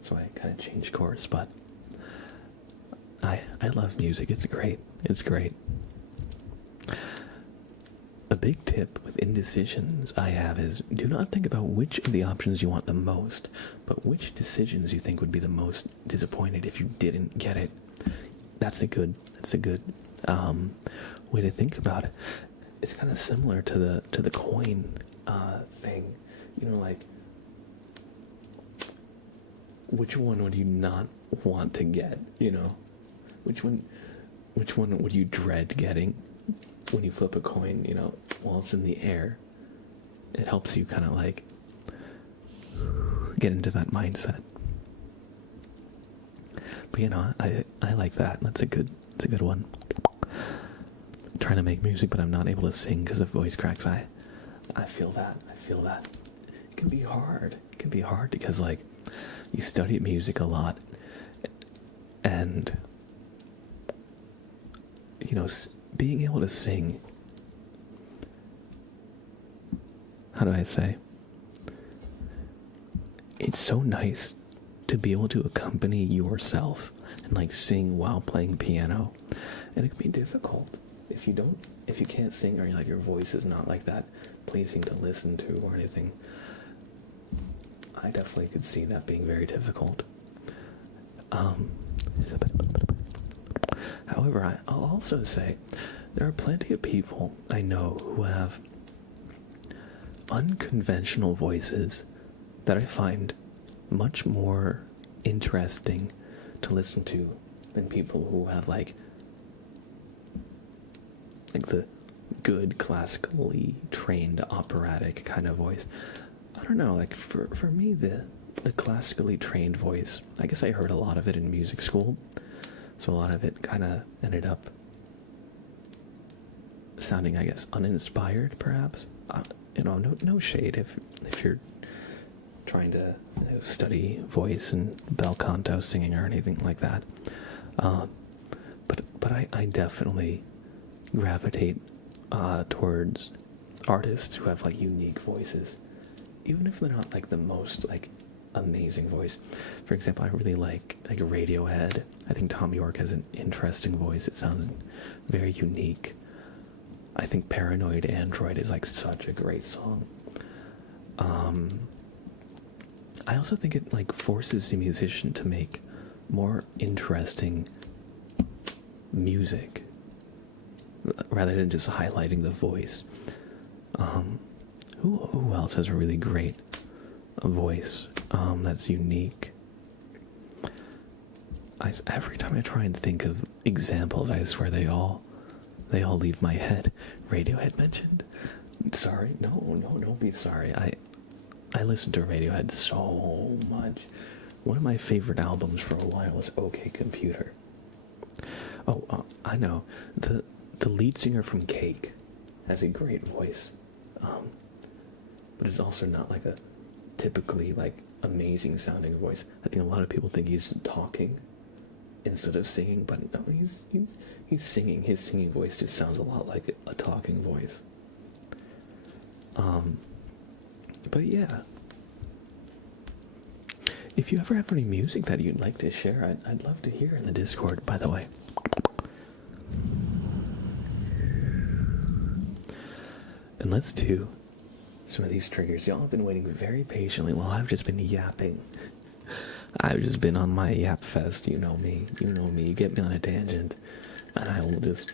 so I kind of changed course. But I love music. It's great. A big tip with indecisions I have is, do not think about which of the options you want the most, but which decisions you think would be the most disappointed if you didn't get it. That's a good way to think about it. It's kind of similar to the coin thing, you know, like which one would you not want to get, you know? Which one would you dread getting when you flip a coin, you know, while it's in the air? It helps you kind of like get into that mindset. But you know, I like that. It's a good one. I'm trying to make music, but I'm not able to sing because of voice cracks. I feel that. It can be hard. Because like you study music a lot, and you know, being able to sing, how do I say? It's so nice to be able to accompany yourself and like sing while playing piano. And it can be difficult if you can't sing, or like your voice is not like that pleasing to listen to or anything. I definitely could see that being very difficult. However, I'll also say there are plenty of people I know who have unconventional voices that I find much more interesting to listen to than people who have like the good classically trained operatic kind of voice. I don't know, like for me the classically trained voice, I guess I heard a lot of it in music school, so a lot of it kind of ended up sounding, I guess, uninspired perhaps. No shade if you're trying to study voice and bel canto singing or anything like that. But I definitely gravitate towards artists who have like unique voices, even if they're not like the most like amazing voice. For example, I really like Radiohead. I think Tom York has an interesting voice. It sounds very unique. I think Paranoid Android is like such a great song. I also think it like forces the musician to make more interesting music rather than just highlighting the voice. Who else has a really great voice that's unique? Every time I try and think of examples, I swear they all leave my head. Radiohead mentioned. Sorry, no, don't be sorry. I listened to Radiohead so much. One of my favorite albums for a while was OK Computer. Oh, I know. The lead singer from Cake has a great voice. But it's also not like a typically like amazing sounding voice. I think a lot of people think he's talking instead of singing, but no, he's singing. His singing voice just sounds a lot like a talking voice. But yeah, if you ever have any music that you'd like to share, I'd love to hear in the Discord, by the way. And let's do some of these triggers. Y'all have been waiting very patiently while I've just been yapping. I've just been on my yap fest, you know me. You get me on a tangent, and I will just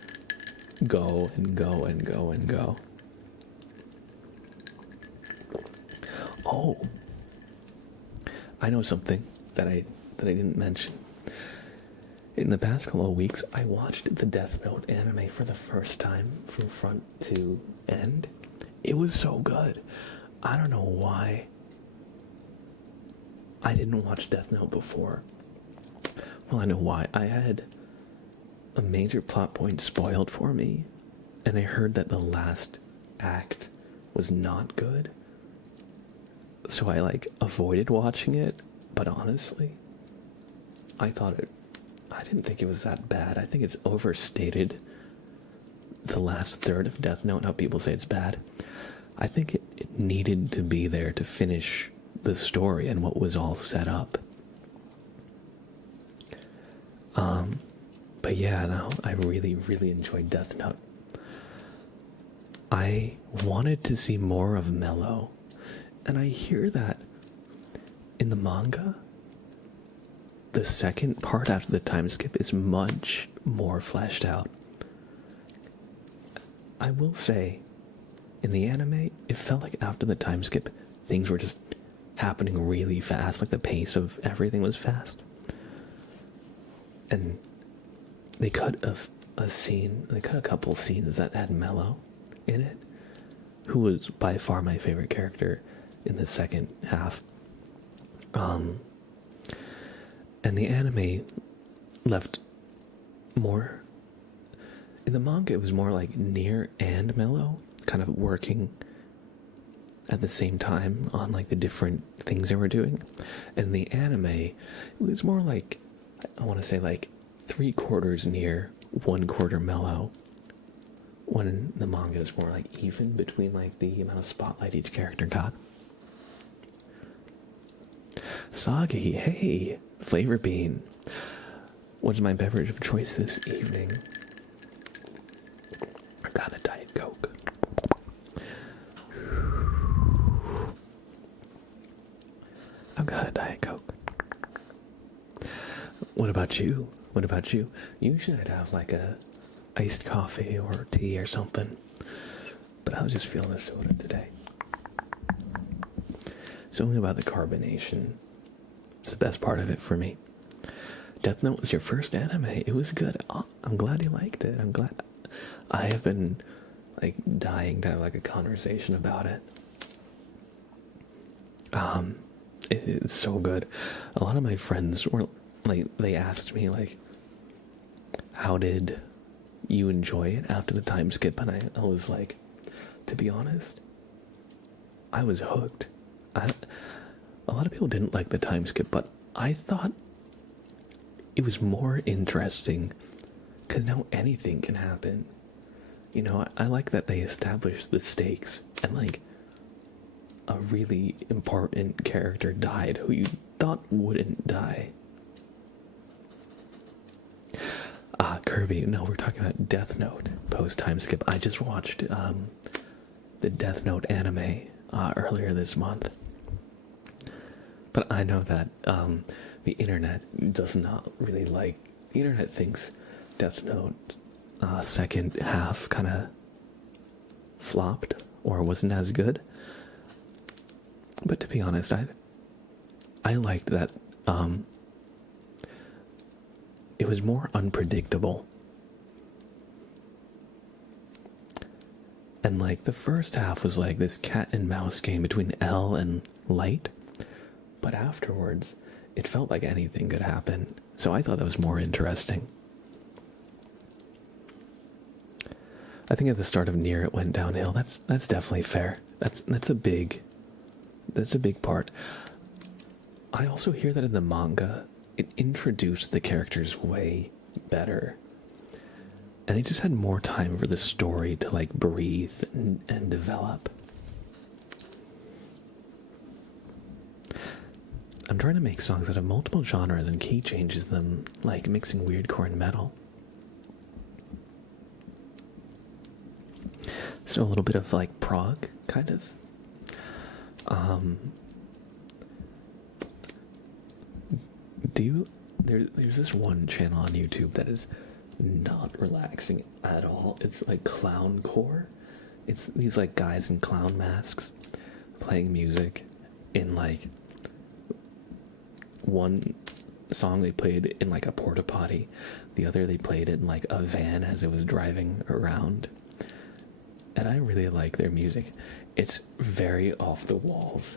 go and go and go and go. Oh, I know something that I didn't mention. In the past couple of weeks, I watched the Death Note anime for the first time from front to end. It was so good. I don't know why I didn't watch Death Note before. Well, I know why. I had a major plot point spoiled for me, and I heard that the last act was not good. So I avoided watching it, but honestly, I didn't think it was that bad. I think it's overstated the last third of Death Note, how people say it's bad. I think it needed to be there to finish the story and what was all set up. But yeah, no, I really, really enjoyed Death Note. I wanted to see more of Mello, and I hear that in the manga, the second part after the time skip is much more fleshed out. I will say, in the anime, it felt like after the time skip, things were just happening really fast, like the pace of everything was fast. And they cut a couple scenes that had Mello in it, who was by far my favorite character in the second half. And the anime left more. In the manga, it was more like Nier and Mello kind of working at the same time on like the different things they were doing. And the anime, it was more like, I want to say like 3/4 Nier, 1/4 Mello. When the manga is more like even between like the amount of spotlight each character got. Soggy, hey, Flavor Bean. What's my beverage of choice this evening? I got a Diet Coke. got a Diet Coke. What about you? What about you? Usually I'd have like a iced coffee or tea or something. But I was just feeling a soda today. Something about the carbonation. It's the best part of it for me. Death Note was your first anime. It was good. Oh, I'm glad you liked it. I'm glad. I have been like dying to have like a conversation about it. It's so good. A lot of my friends were like, they asked me like, how did you enjoy it after the time skip? And I was like, to be honest, I was hooked. A lot of people didn't like the time skip, but I thought it was more interesting because now anything can happen. You know, I like that they established the stakes and like a really important character died who you thought wouldn't die. Kirby, no, we're talking about Death Note post time skip. I just watched the Death Note anime earlier this month. But I know that the internet does not really like... The internet thinks Death Note second half kind of flopped or wasn't as good. But to be honest, I liked that it was more unpredictable. And like the first half was like this cat and mouse game between L and Light. But afterwards, it felt like anything could happen. So I thought that was more interesting. I think at the start of Nier it went downhill. That's definitely fair. That's a big part. I also hear that in the manga, it introduced the characters way better. And it just had more time for the story to like breathe and develop. I'm trying to make songs that have multiple genres and key changes them, like mixing weirdcore and metal. So a little bit of like prog, kind of. There's this one channel on YouTube that is not relaxing at all. It's like clowncore. It's these like guys in clown masks playing music in like one song they played in like a porta potty, the other they played it in like a van as it was driving around. And I really like their music. It's very off the walls.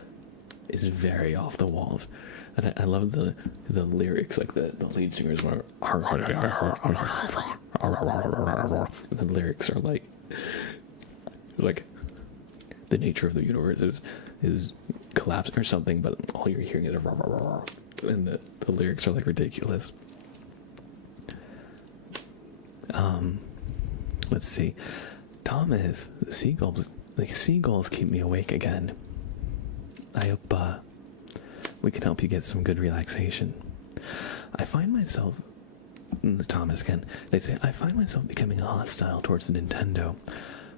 It's very off the walls. And I love the lyrics, like the lead singers were the lyrics are like the nature of the universe is collapsing or something, but all you're hearing is and the lyrics are like ridiculous. Let's see. Thomas, the seagulls keep me awake again. I hope we can help you get some good relaxation. I find myself, this is Thomas again, they say, I find myself becoming hostile towards Nintendo,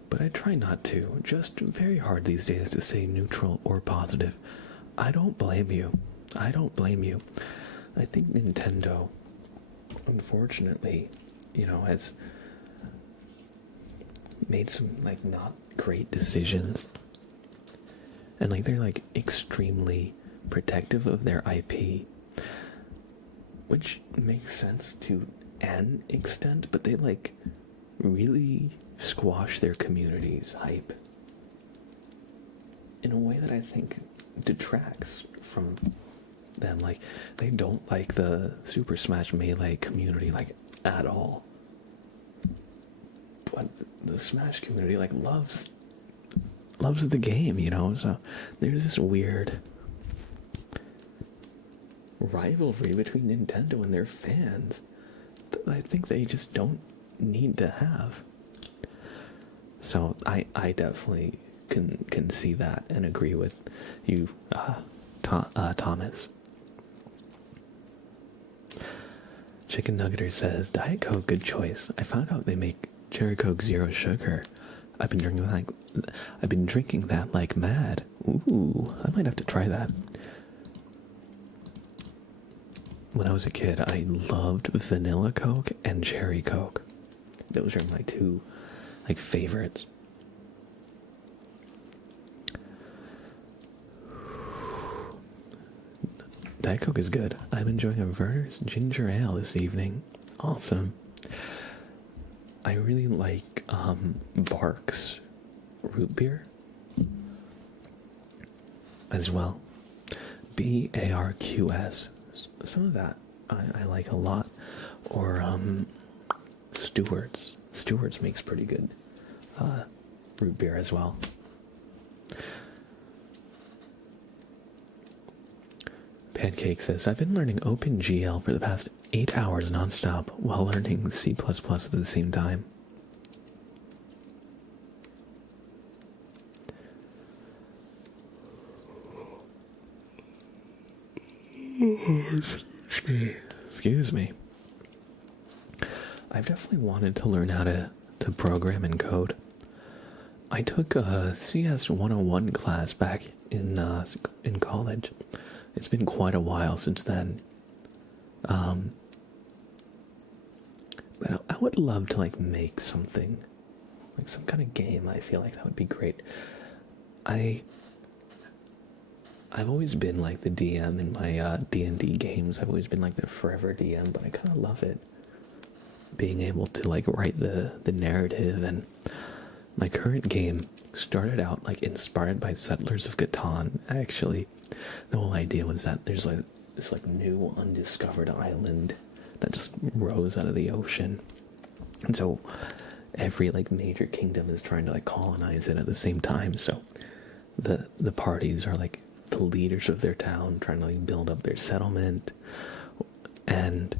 but I try not to. Just very hard these days to say neutral or positive. I don't blame you. I don't blame you. I think Nintendo, unfortunately, you know, has made some like not great decisions. And like they're like extremely protective of their IP, which makes sense to an extent, but they like really squash their community's hype in a way that I think detracts from them. Like they don't like the Super Smash Melee community like at all, but the Smash community like loves the game, you know. So there's this weird rivalry between Nintendo and their fans that I think they just don't need to have. So I definitely can see that and agree with you, Thomas. Chicken Nuggeter says, Diet Coke, good choice. I found out they make Cherry Coke Zero Sugar. I've been drinking that like mad. Ooh, I might have to try that. when I was a kid, I loved vanilla Coke and cherry Coke. Those are my two, like, favorites. Diet Coke is good. I'm enjoying a Werner's Ginger Ale this evening. Awesome. I really like Barks root beer as well. BARQS. Some of that I like a lot. Or Stewart's. Stewart's makes pretty good root beer as well. Pancake says, I've been learning OpenGL for the past 8 hours nonstop while learning C++ at the same time. Excuse me. I've definitely wanted to learn how to program and code. I took a CS 101 class back in college. It's been quite a while since then. But I would love to, like, make something. Like some kind of game. I feel like that would be great. I've always been, like, the DM in my D&D games. I've always been, like, the forever DM, but I kind of love it. Being able to, like, write the narrative. And my current game started out, like, inspired by Settlers of Catan, actually. The whole idea was that there's, like, this, like, new undiscovered island that just rose out of the ocean. And so every, like, major kingdom is trying to, like, colonize it at the same time. So the parties are, like, the leaders of their town trying to, like, build up their settlement and,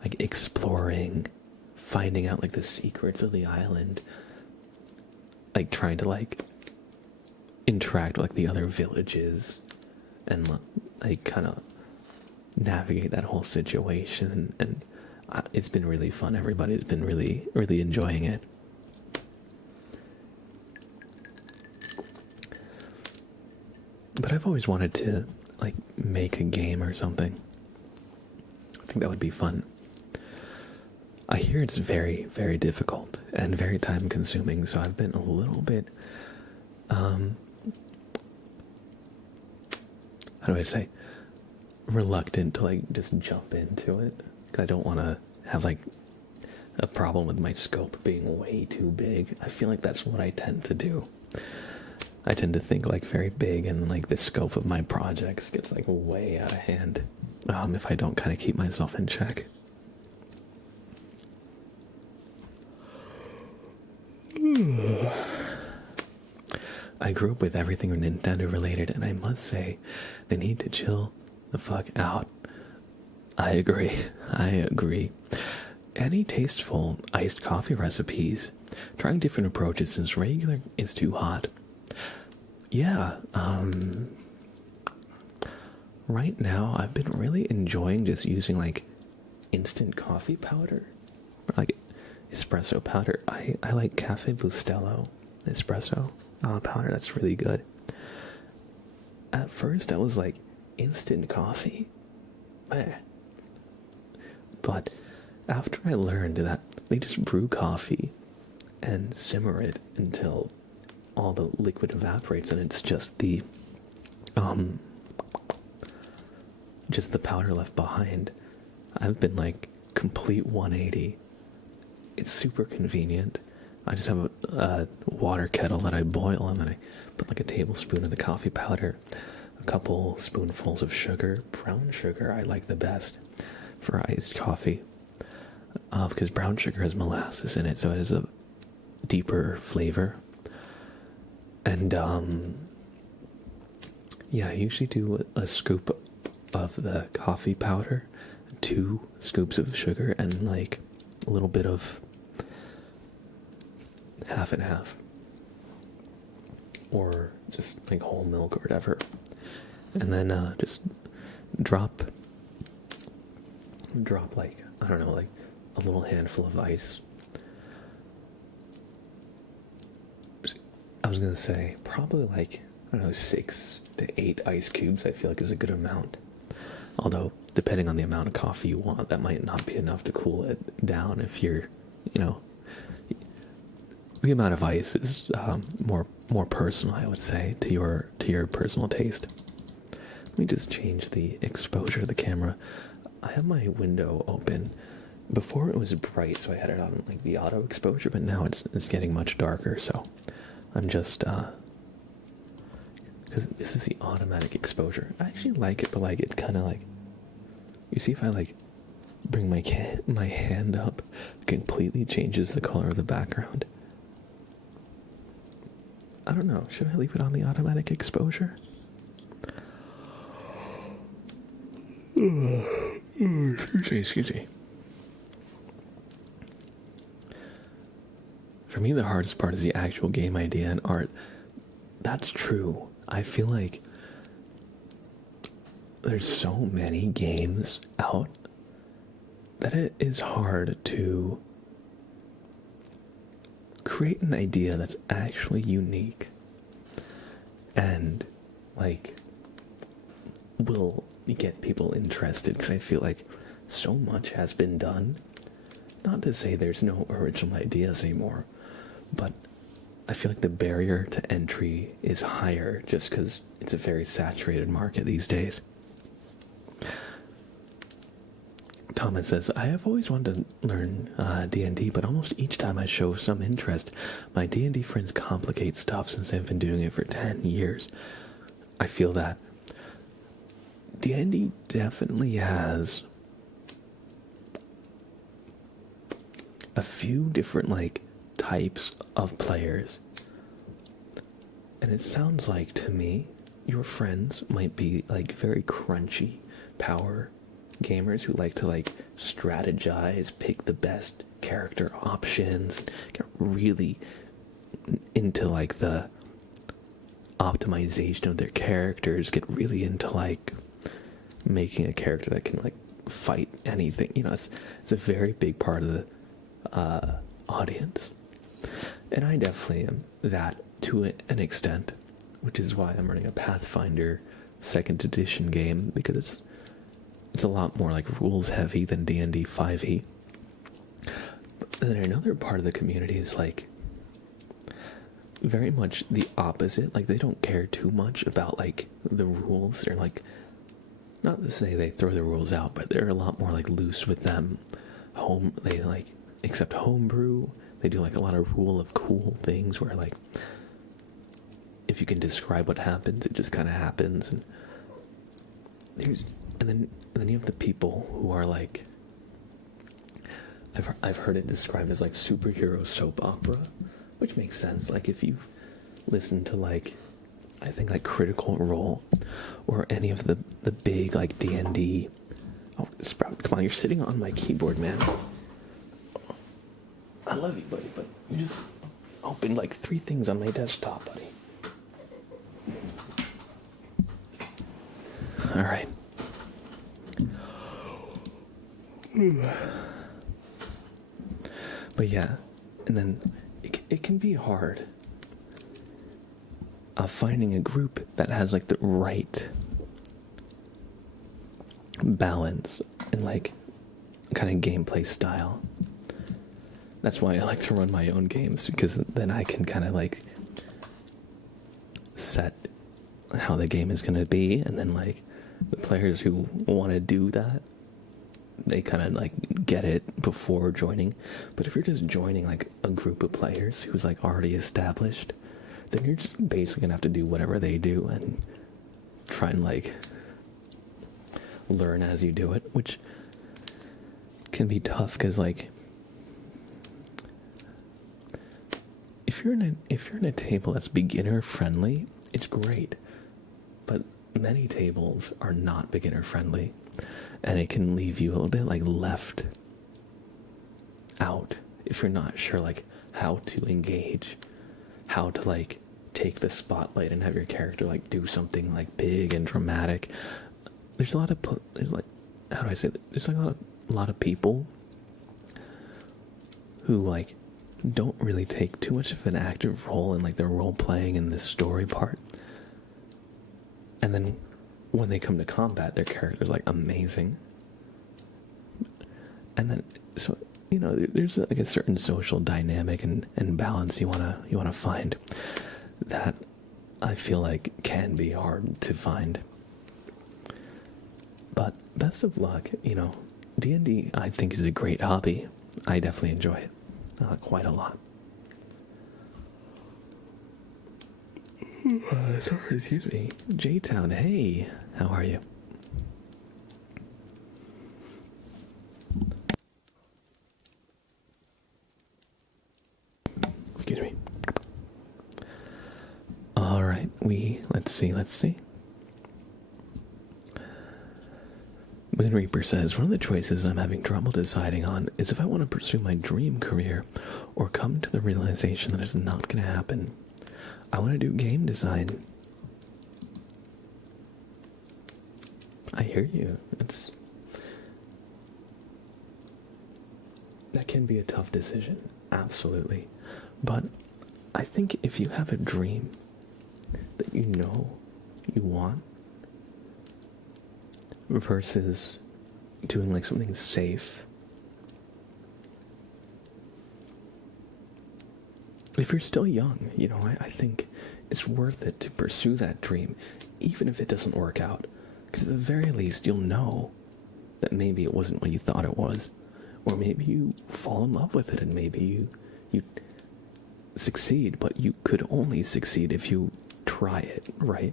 like, exploring, finding out, like, the secrets of the island, like, trying to, like, interact with, like, the other villages and, like, kind of navigate that whole situation. And it's been really fun. Everybody's been really, really enjoying it. But I've always wanted to, like, make a game or something. I think that would be fun. I hear it's very, very difficult and very time consuming, so I've been a little bit, how do I say, reluctant to, like, just jump into it. I don't want to have, like, a problem with my scope being way too big. I feel like that's what I tend to do. I tend to think, like, very big, and, like, the scope of my projects gets, like, way out of hand if I don't kind of keep myself in check. I grew up with everything Nintendo related, and I must say, they need to chill the fuck out. I agree. Any tasteful iced coffee recipes? Trying different approaches since regular is too hot. Yeah, right now I've been really enjoying just using, like, instant coffee powder, or, like, espresso powder. I like Cafe Bustelo espresso powder. That's really good. At first I was like, instant coffee? But after I learned that they just brew coffee and simmer it until all the liquid evaporates and it's just the powder left behind, I've been, like, complete 180. It's super convenient. I just have a water kettle that I boil, and then I put, like, a tablespoon of the coffee powder, a couple spoonfuls of sugar. Brown sugar I like the best for iced coffee, because brown sugar has molasses in it, so it has a deeper flavor. And yeah, I usually do a scoop of the coffee powder, 2 scoops of sugar, and, like, a little bit of half and half, or just, like, whole milk or whatever, and then just drop, like, I don't know, like, a little handful of ice. I was gonna say probably, like, I don't know, 6 to 8 ice cubes. I feel like is a good amount, although depending on the amount of coffee you want, that might not be enough to cool it down. If you're, the amount of ice is more personal, I would say, to your personal taste. Let me just change the exposure of the camera. I have my window open. Before it was bright, so I had it on like the auto exposure, but now it's getting much darker, so I'm just because this is the automatic exposure. I actually like it, but like it kind of like, you see, if I like bring my hand up, it completely changes the color of the background. I don't know, should I leave it on the automatic exposure? Excuse me. For me, the hardest part is the actual game idea and art. That's true. I feel like there's so many games out that it is hard to create an idea that's actually unique and like will get people interested, because I feel like so much has been done. Not to say there's no original ideas anymore, but I feel like the barrier to entry is higher just because it's a very saturated market these days. Thomas says, I have always wanted to learn D&D, but almost each time I show some interest, my D&D friends complicate stuff since they've been doing it for 10 years. I feel that D&D definitely has a few different like types of players, and it sounds like to me your friends might be like very crunchy power gamers who like to like strategize, pick the best character options, get really into like the optimization of their characters, get really into like making a character that can like fight anything. It's a very big part of the audience, and I definitely am that to an extent, which is why I'm running a Pathfinder 2nd edition game, because it's a lot more like rules heavy than D&D 5e. But then another part of the community is like very much the opposite. Like they don't care too much about like the rules. They're like, not to say they throw the rules out, but they're a lot more like loose with them. They like accept homebrew. They do like a lot of rule of cool things where like if you can describe what happens, it just kind of happens. And then you have the people who are like, I've heard it described as like superhero soap opera, which makes sense. Like if you've listened to like, I think like Critical Role or any of the big like D&D. Oh, Sprout, come on, you're sitting on my keyboard, man. I love you, buddy, but you just opened like 3 things on my desktop, buddy. All right. But yeah, and then it can be hard finding a group that has like the right balance and like kind of gameplay style. That's why I like to run my own games, because then I can kind of like set how the game is going to be, and then like the players who want to do that, they kind of like get it before joining. But if you're just joining like a group of players who's like already established, then you're just basically gonna have to do whatever they do and try and like learn as you do it, which can be tough because like if you're in a table that's beginner friendly, it's great. But many tables are not beginner friendly, and it can leave you a little bit like left out if you're not sure like how to engage, how to like take the spotlight and have your character like do something like big and dramatic. There's like how do I say that? There's like a lot of people who like don't really take too much of an active role in like the role playing and the story part. And then when they come to combat, their character's like amazing. And then, so, you know, there's like a certain social dynamic and balance you wanna find that I feel like can be hard to find. But best of luck, you know. D&D, I think, is a great hobby. I definitely enjoy it quite a lot. Sorry, excuse me. J-Town, hey, how are you? Excuse me. Alright, let's see. Moon Reaper says, one of the choices I'm having trouble deciding on is if I want to pursue my dream career or come to the realization that it's not going to happen. I want to do game design. I hear you. That can be a tough decision, absolutely. But I think if you have a dream that you know you want, versus doing like something safe, if you're still young, you know, I think it's worth it to pursue that dream, even if it doesn't work out. Because at the very least, you'll know that maybe it wasn't what you thought it was. Or maybe you fall in love with it and maybe you succeed, but you could only succeed if you try it, right?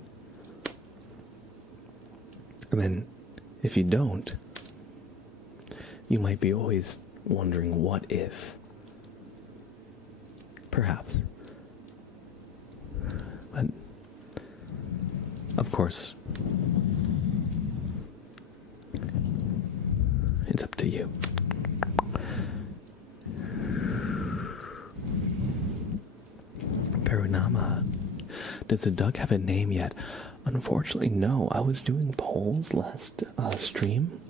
And then, if you don't, you might be always wondering what if. Perhaps. But, of course, it's up to you. Perunama. Does the duck have a name yet? Unfortunately, no. I was doing polls last stream,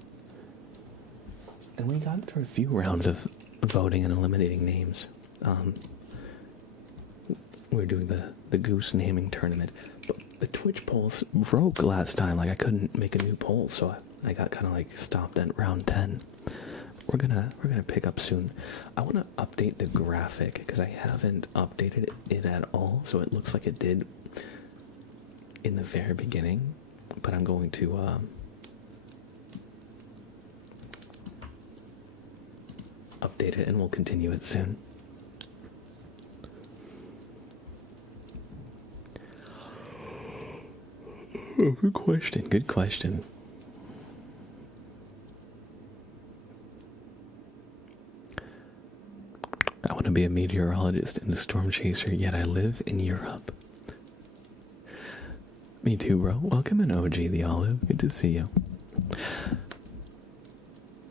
and we got through a few rounds of voting and eliminating names. We were doing the goose naming tournament, but the Twitch polls broke last time. Like, I couldn't make a new poll, so I got kind of like stopped at round 10. We're gonna pick up soon. I want to update the graphic because I haven't updated it at all, so it looks like it did in the very beginning, but I'm going to update it and we'll continue it soon. Oh, good question. I want to be a meteorologist and a storm chaser, yet I live in Europe. Me too, bro. Welcome in, OG the Olive. Good to see you.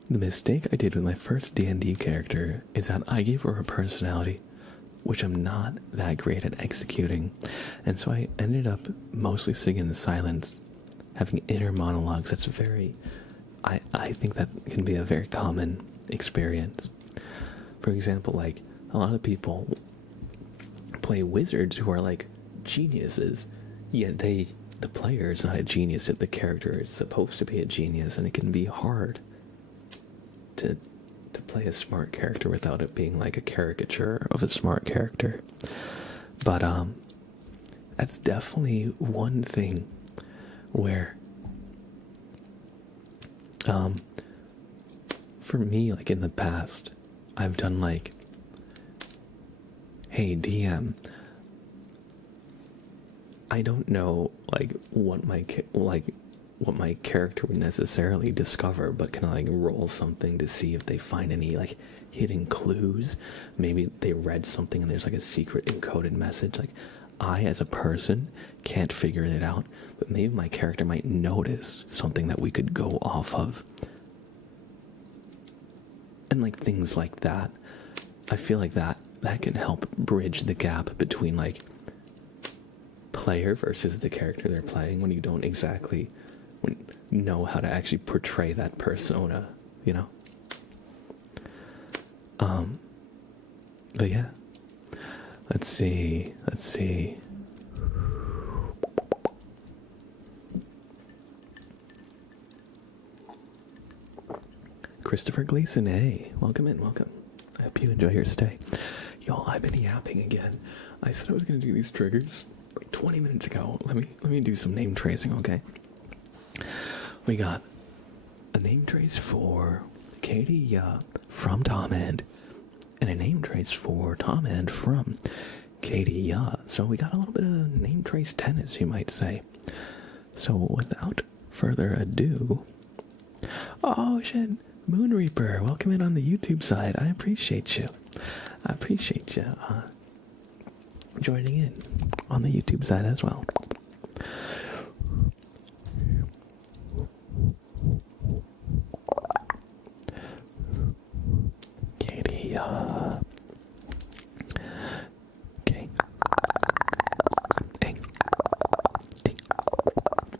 The mistake I did with my first D&D character is that I gave her a personality which I'm not that great at executing, and so I ended up mostly sitting in silence, having inner monologues. That's I think that can be a very common experience. For example, like, a lot of people play wizards who are like geniuses, yet the player is not a genius, yet the character is supposed to be a genius, and it can be hard to play a smart character without it being like a caricature of a smart character. But that's definitely one thing where for me, like in the past, I've done like, hey DM, I don't know like what my character would necessarily discover, but can I like roll something to see if they find any like hidden clues? Maybe they read something and there's like a secret encoded message. Like, I as a person can't figure it out, but maybe my character might notice something that we could go off of. And like things like that. I feel like that can help bridge the gap between like player versus the character they're playing, when you don't exactly know how to actually portray that persona, you know? But yeah. Let's see. Christopher Gleason, hey, welcome in, welcome. I hope you enjoy your stay. Y'all, I've been yapping again. I said I was gonna do these triggers like 20 minutes ago. Let me do some name tracing, okay? We got a name trace for Katie from Tom and a name trace for Tom and from Katie So we got a little bit of name trace tennis, you might say. So without further ado, oh shit, Moon Reaper, welcome in on the YouTube side. I appreciate you. I appreciate you joining in on the YouTube side as well. Katie, K A T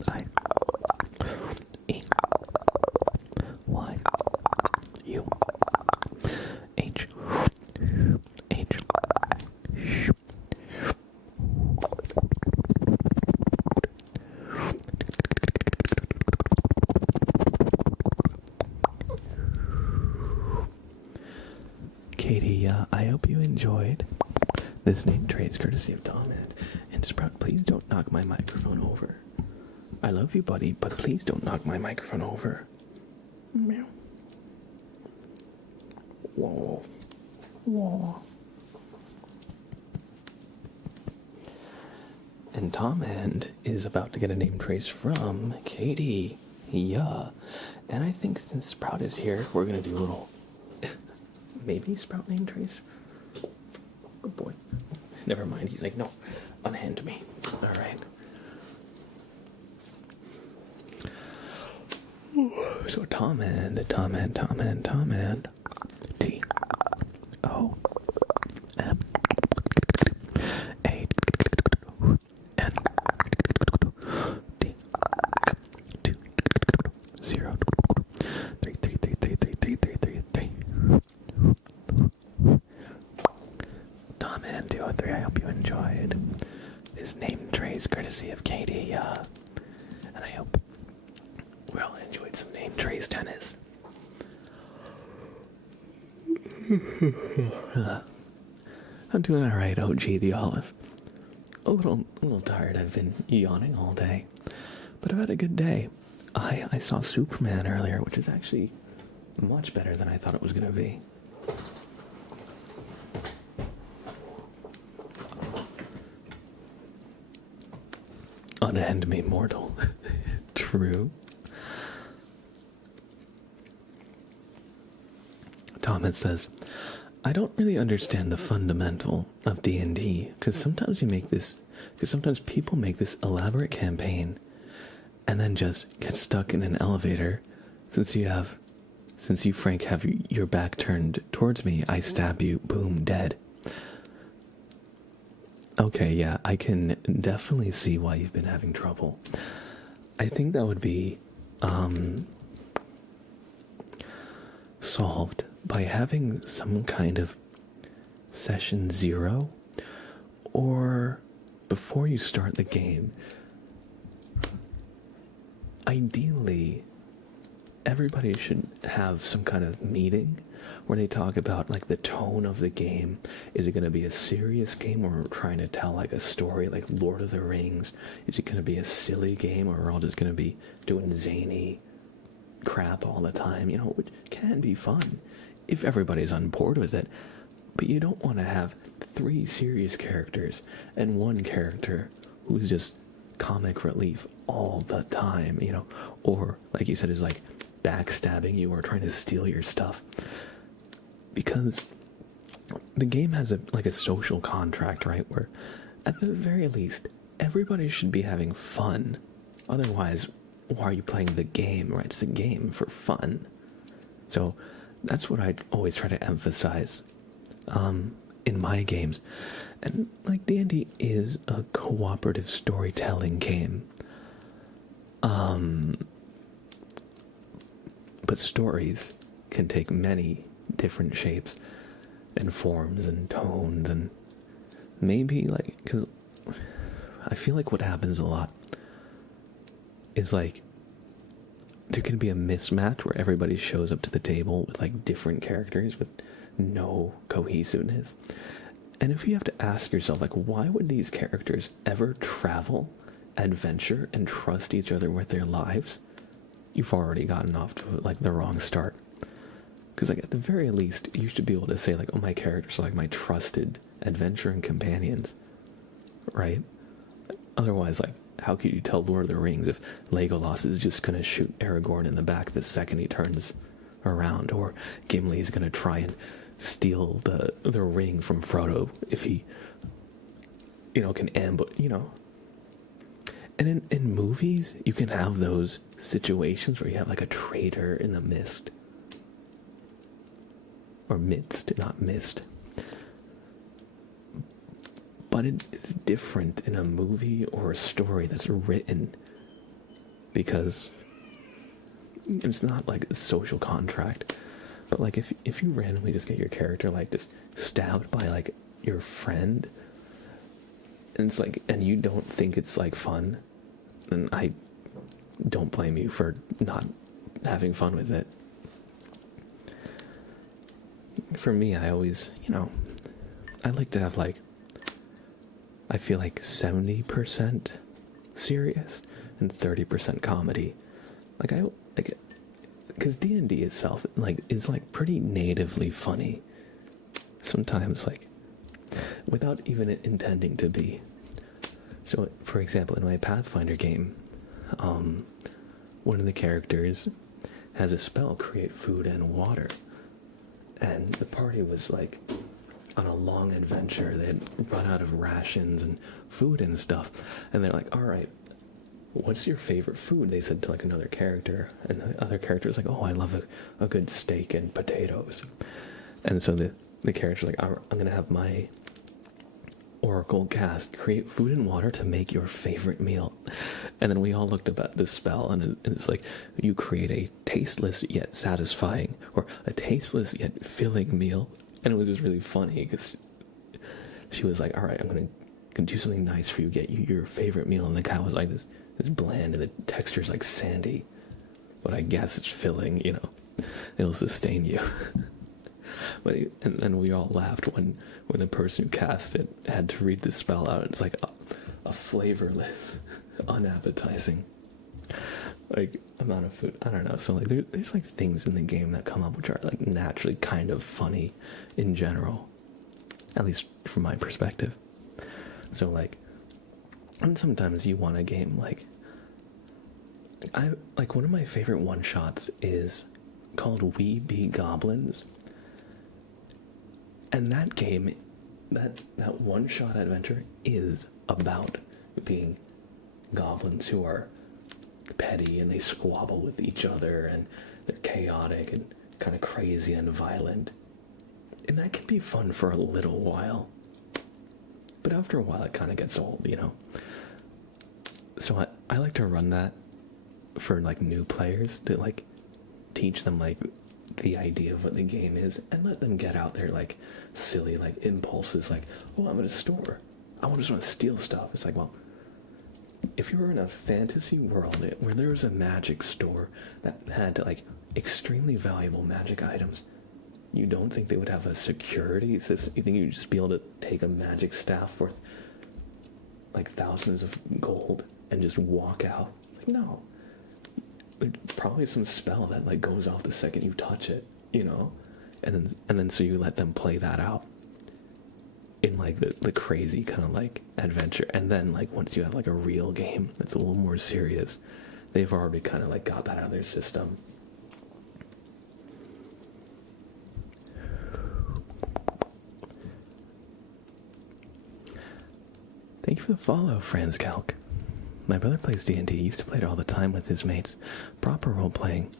I E Y U H H. Katie, I hope you enjoyed this name trace courtesy of Tom and Sprout. Please don't knock my microphone over. I love you, buddy, but please don't knock my microphone over. Meow. Whoa. Whoa. And Tom Hand is about to get a name trace from Katie. Yeah. And I think since Sprout is here, we're going to do a little maybe Sprout name trace. Good boy. Never mind. He's like, no, unhand me. All right. So Tom and T O M A N D 2 0 3 3 3 3 3 3 3 3 3. Tom and 203. I hope you enjoyed this name trace courtesy of Katie. And I hope we all enjoyed some name trace tennis. I'm doing alright, OG the Olive. A little tired. I've been yawning all day. But I've had a good day. I saw Superman earlier, which is actually much better than I thought it was going to be. Unhand me mortal. True. Thomas says, I don't really understand the fundamental of D&D, because sometimes people make this elaborate campaign and then just get stuck in an elevator. Since you, Frank, have your back turned towards me, I stab you, boom, dead. Okay, yeah, I can definitely see why you've been having trouble. I think that would be solved by having some kind of session 0, or before you start the game. Ideally, everybody should have some kind of meeting where they talk about like the tone of the game. Is it going to be a serious game where we're trying to tell like a story like Lord of the Rings? Is it going to be a silly game where we're all just going to be doing zany crap all the time? You know, which can be fun if everybody's on board with it. But you don't want to have 3 serious characters and 1 character who's just comic relief all the time, you know, or like you said, is like backstabbing you or trying to steal your stuff. Because the game has a social contract, right, where at the very least everybody should be having fun. Otherwise, why are you playing the game, right? It's a game for fun. So that's what I always try to emphasize in my games. And like D&D is a cooperative storytelling game. But stories can take many different shapes and forms and tones, and maybe like, because I feel like what happens a lot is like there can be a mismatch where everybody shows up to the table with like different characters with no cohesiveness. And if you have to ask yourself, like, why would these characters ever travel, adventure, and trust each other with their lives? You've already gotten off to like the wrong start. Because like at the very least, you should be able to say like, oh, my characters are like my trusted adventuring companions, right? Otherwise, like, how could you tell Lord of the Rings if Legolas is just gonna shoot Aragorn in the back the second he turns around, or Gimli's gonna try and steal the ring from Frodo if he, can ambush, And in movies, you can have those situations where you have like a traitor in the mist. Or midst, not mist. But it is different in a movie or a story that's written, because it's not like a social contract. But like if you randomly just get your character like just stabbed by like your friend, and it's like, and you don't think it's like fun, then I don't blame you for not having fun with it. For me, I always, I like to have like, I feel like 70% serious and 30% comedy. Because D&D itself is pretty natively funny. Sometimes without even intending to be. So, for example, in my Pathfinder game, one of the characters has a spell, create food and water. And the party was on a long adventure. They had run out of rations and food and stuff. And they're like, all right, what's your favorite food? They said to another character. And the other character was like, oh, I love a good steak and potatoes. And so the character's like, I'm going to have my oracle cast, create food and water to make your favorite meal. And then we all looked up at this spell, and it's like, you create a tasteless yet satisfying, or a tasteless yet filling meal. And it was just really funny, because she was like, all right, I'm going to do something nice for you, get you your favorite meal. And the guy was like, this bland, and the texture's like sandy, but I guess it's filling, it'll sustain you. And then we all laughed when the person who cast it had to read the spell out. It's like a flavorless, unappetizing amount of food. I don't know. So there's things in the game that come up which are naturally kind of funny in general, at least from my perspective. So and sometimes you want a game one of my favorite one shots is called We Be Goblins. And that game, that one-shot adventure is about being goblins who are petty and they squabble with each other and they're chaotic and kind of crazy and violent. And that can be fun for a little while. But after a while, it kind of gets old, So I like to run that for new players to teach them the idea of what the game is, and let them get out their silly impulses oh, I'm at a store, I just want to steal stuff. It's well, if you were in a fantasy world where there was a magic store that had extremely valuable magic items, you don't think they would have a security system? You think you'd just be able to take a magic staff worth thousands of gold and just walk out? No. There's probably some spell that goes off the second you touch it, and then so you let them play that out in the crazy kind of adventure. And then once you have a real game that's a little more serious, they've already kind of got that out of their system. Thank you for the follow, Franz Kalk. My brother plays D&D. He used to play it all the time with his mates. Proper role-playing.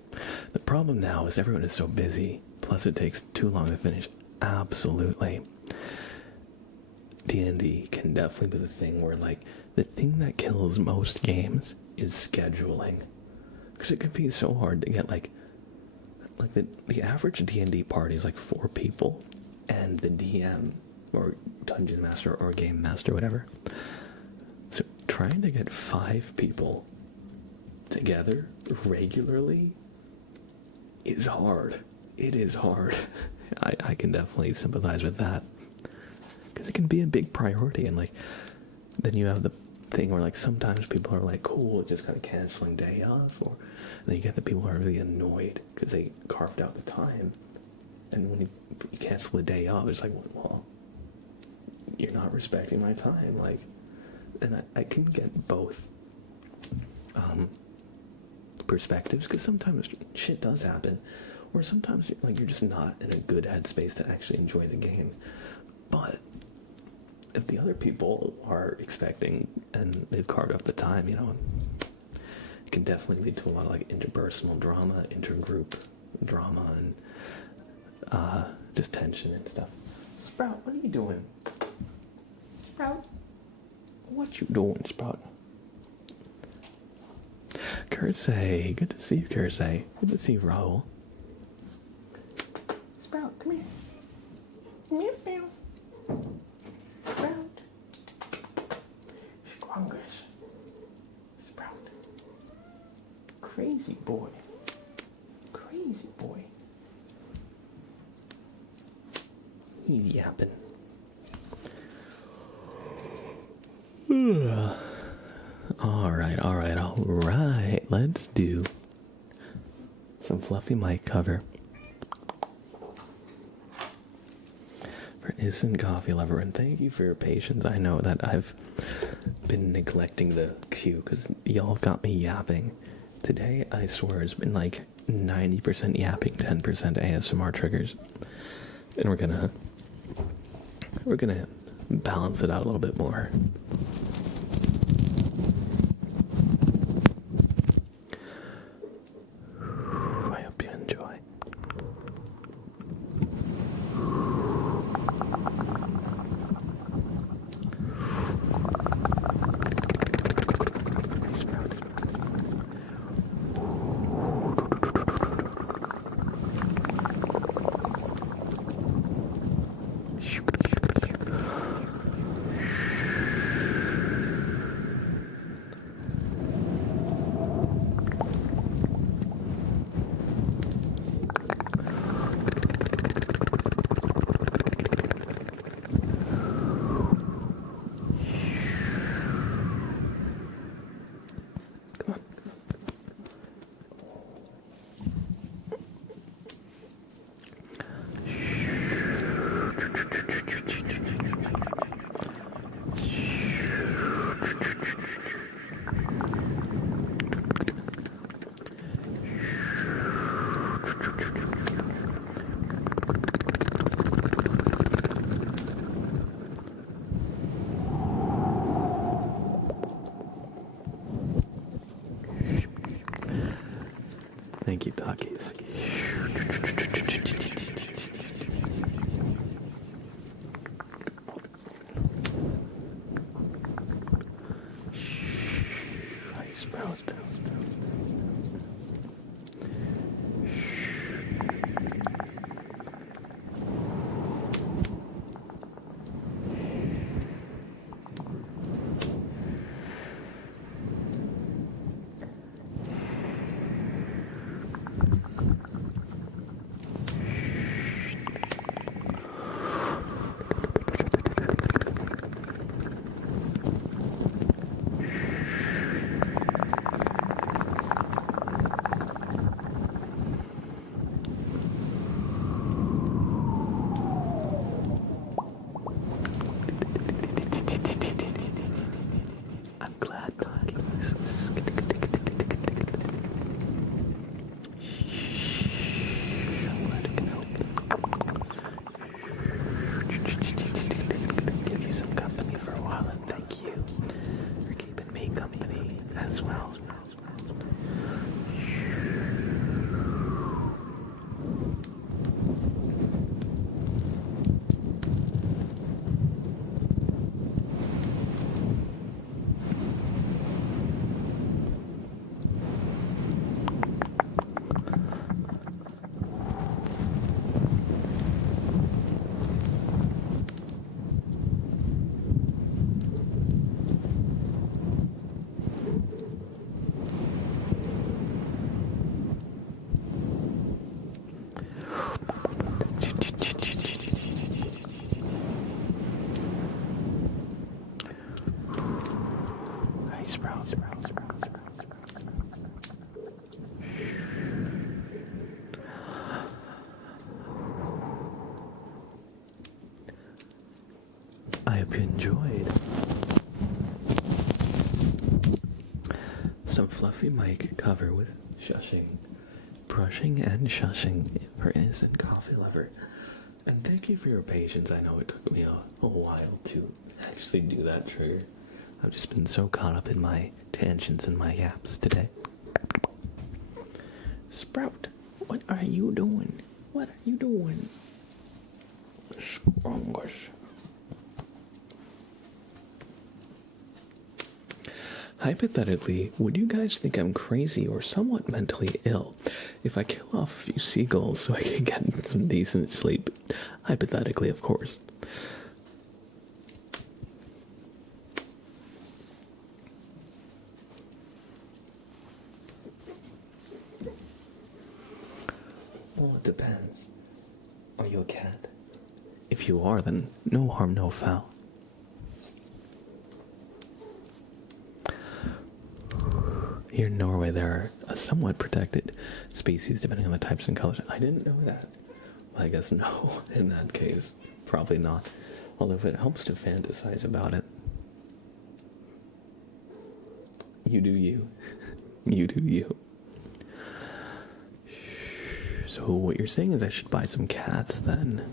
The problem now is everyone is so busy, plus it takes too long to finish. Absolutely. D&D can definitely be the thing where, the thing that kills most games is scheduling. Because it can be so hard to get, the average D&D party is 4 people, and the DM, or Dungeon Master, or Game Master, whatever. So trying to get 5 people together regularly is hard. It is hard. I can definitely sympathize with that. Because it can be a big priority, and like, then you have the thing where like sometimes people are like, cool, just kind of canceling day off, or then you get the people who are really annoyed because they carved out the time, and when you cancel the day off, it's like, well, you're not respecting my time, like, and I can get both perspectives, because sometimes shit does happen, or sometimes like you're just not in a good headspace to actually enjoy the game. But if the other people are expecting and they've carved up the time, you know, it can definitely lead to a lot of like interpersonal drama, intergroup drama, and just tension and stuff. Sprout, what are you doing? Sprout, what you doing, Sprout? Kersey, good to see you, Kersey. Good to see you, Raul. Sprout, come here. Meow, meow. Sprout. Scrungus. Sprout. Crazy boy. Crazy boy. He's yapping. Alright. Let's do some fluffy mic cover for Instant Coffee Lover, and thank you for your patience. I know that I've been neglecting the queue because y'all have got me yapping. Today, I swear, it's been like 90% yapping, 10% ASMR triggers, and we're gonna balance it out a little bit more. I hope you enjoy. Thank you, Takis. Hi, Sprout. hope you enjoyed. Some fluffy mic cover with shushing, brushing and shushing for innocent coffee lover. And thank you for your patience. I know it took me a while to actually do that trigger. I've just been so caught up in my tangents and my yaps today. Sprout, what are you doing? What are you doing? Scrungus. Hypothetically, would you guys think I'm crazy or somewhat mentally ill if I kill off a few seagulls so I can get some decent sleep? Hypothetically, of course. Well, it depends. Are you a cat? If you are, then no harm, no foul. Here in Norway, there are a somewhat protected species depending on the types and colors. I didn't know that. Well, I guess no, in that case. Probably not. Although if it helps to fantasize about it. You do you. You do you. So what you're saying is I should buy some cats then?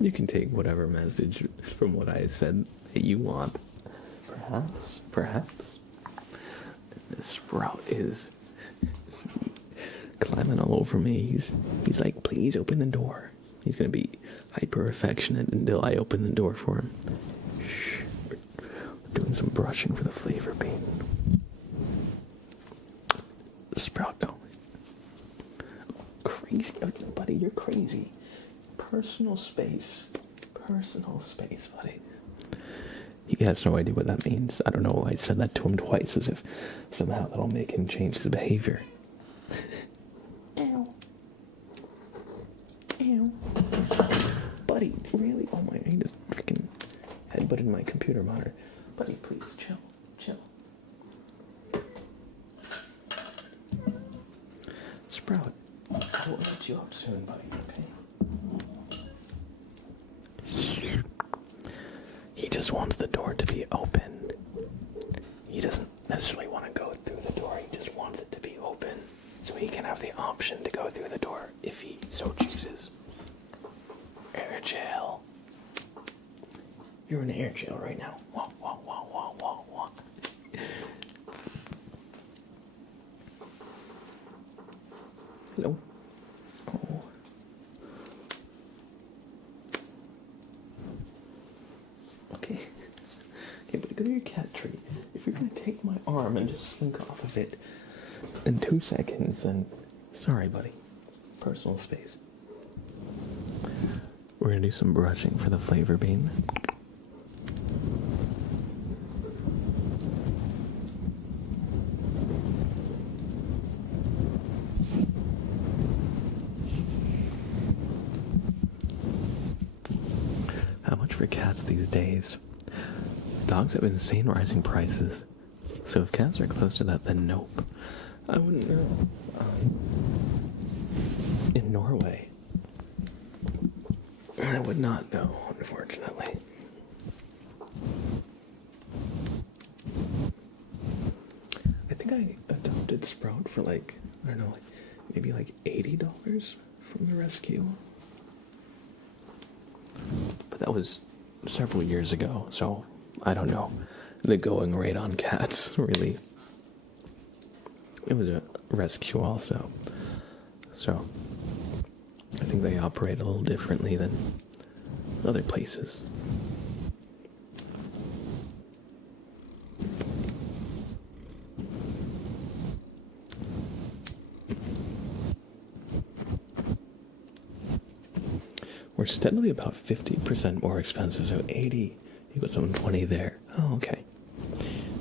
You can take whatever message from what I said that you want. Perhaps. This Sprout is climbing all over me. He's like, please open the door. He's gonna be hyper affectionate until I open the door for him. Shh. We're doing some brushing for the flavor bean. Sprout, no. Crazy, buddy, you're crazy. Personal space, buddy. He has no idea what that means. I don't know, I said that to him twice as if somehow that'll make him change his behavior. Ow. Ow. Buddy, really? Oh my, he just freaking headbutted my computer monitor. Buddy, please, chill. Sprout, I will let you up soon, buddy, okay? He just wants the door to be open. He doesn't necessarily want to go through the door. He just wants it to be open so he can have the option to go through the door if he so chooses. Air jail. You're in air jail right now. Walk. Hello? Oh. Okay, but go to your cat tree. If you're gonna take my arm and just slink off of it in 2 seconds, then sorry, buddy. Personal space. We're gonna do some brushing for the flavor bean. How much for cats these days? Dogs have insane rising prices. So if cats are close to that, then nope. I wouldn't know. In Norway, I would not know, unfortunately. I think I adopted Sprout for like, I don't know, maybe like $80 from the rescue. But that was several years ago, so I don't know the going rate on cats, really. It was a rescue also, so I think they operate a little differently than other places. We're steadily about 50% more expensive, so 80 equals 120 there. Oh, okay.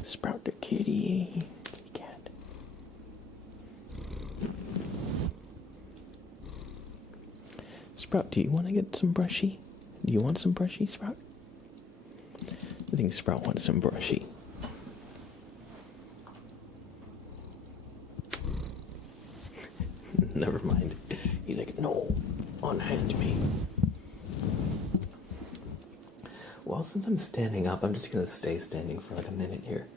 Sprout the kitty. Kitty cat. Sprout, do you want to get some brushy? Do you want some brushy, Sprout? I think Sprout wants some brushy. Well, since I'm standing up, I'm just gonna stay standing for like a minute here.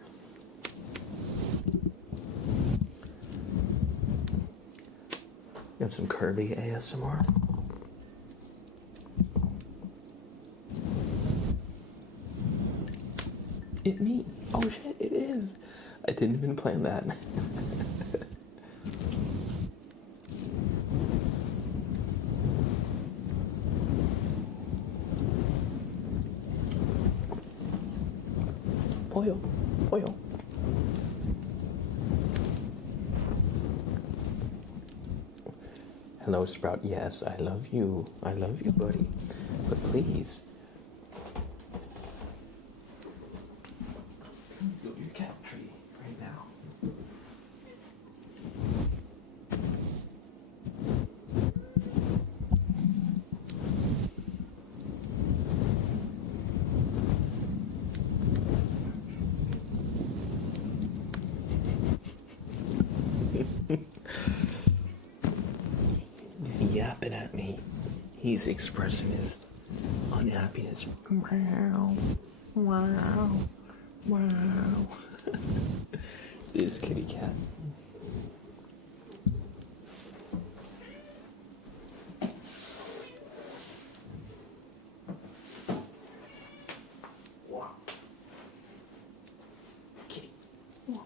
You have some Kirby ASMR? It me? Oh shit, it is. I didn't even plan that. Pollo, pollo. Hello, Sprout. Yes, I love you. I love you, buddy. But please. Go to your cat tree right now. He's yapping at me. He's expressing his unhappiness. Wow. Wow. Wow. This kitty cat. Wow. Kitty. Wow.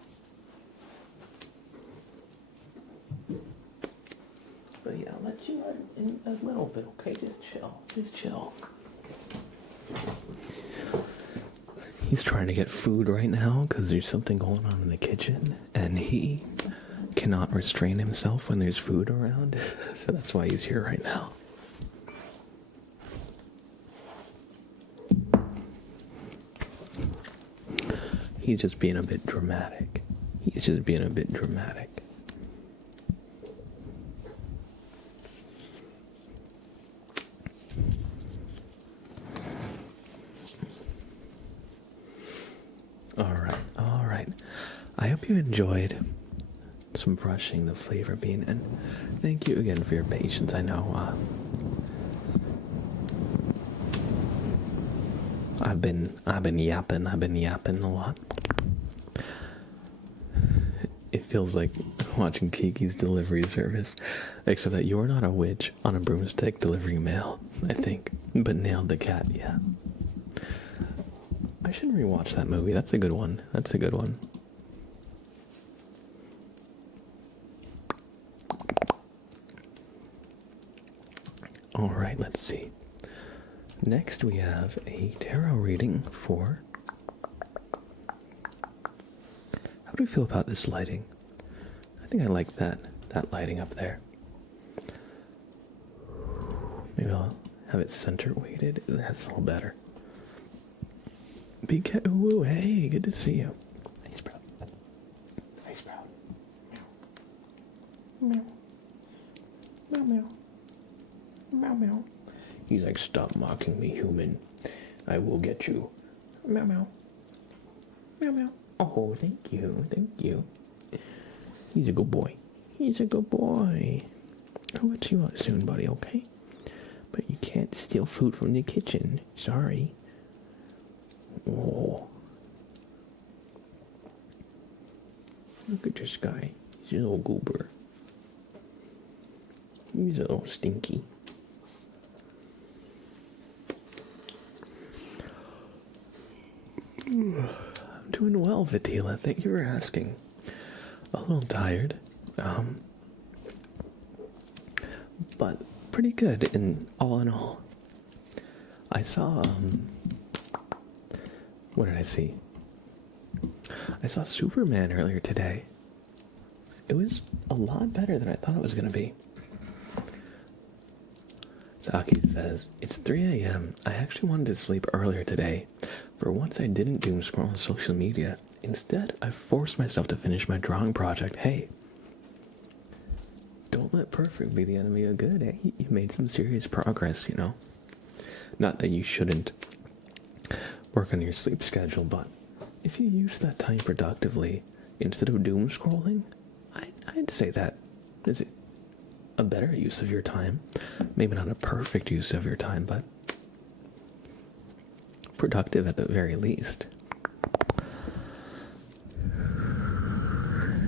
But yeah, I'll let you in a little bit, okay? Just chill. Just chill. He's trying to get food right now because there's something going on in the kitchen, and he cannot restrain himself when there's food around, so that's why he's here right now. He's just being a bit dramatic. He's just being a bit dramatic. All right. I hope you enjoyed some brushing the flavor bean, and thank you again for your patience. I know I've been yapping a lot. It feels like watching Kiki's delivery service, except that you're not a witch on a broomstick delivering mail, I think, but nailed the cat, yeah. I should rewatch that movie. That's a good one. That's a good one. All right, let's see. Next we have a tarot reading for... How do we feel about this lighting? I think I like that lighting up there. Maybe I'll have it center weighted. That's all better. Big cat, ooh, hey, good to see you. Hey, Sprout. Hey, Sprout. Meow. Meow. Meow, meow. Meow, meow. He's like, stop mocking me, human. I will get you. Meow, meow. Meow, meow. Oh, thank you, thank you. He's a good boy. He's a good boy. I'll let you out soon, buddy, okay? But you can't steal food from the kitchen. Sorry. Oh. Look at this guy. He's a little goober. He's a little stinky. I'm doing well, Vitila. Thank you for asking. A little tired. But pretty good in all. I saw, what did I see? I saw Superman earlier today. It was a lot better than I thought it was going to be. Saki says, it's 3 a.m. I actually wanted to sleep earlier today. For once I didn't doom scroll on social media. Instead, I forced myself to finish my drawing project. Hey, don't let perfect be the enemy of good, eh? You made some serious progress, you know? Not that you shouldn't work on your sleep schedule, but if you use that time productively instead of doom scrolling, I'd say that is a better use of your time. Maybe not a perfect use of your time, but productive at the very least.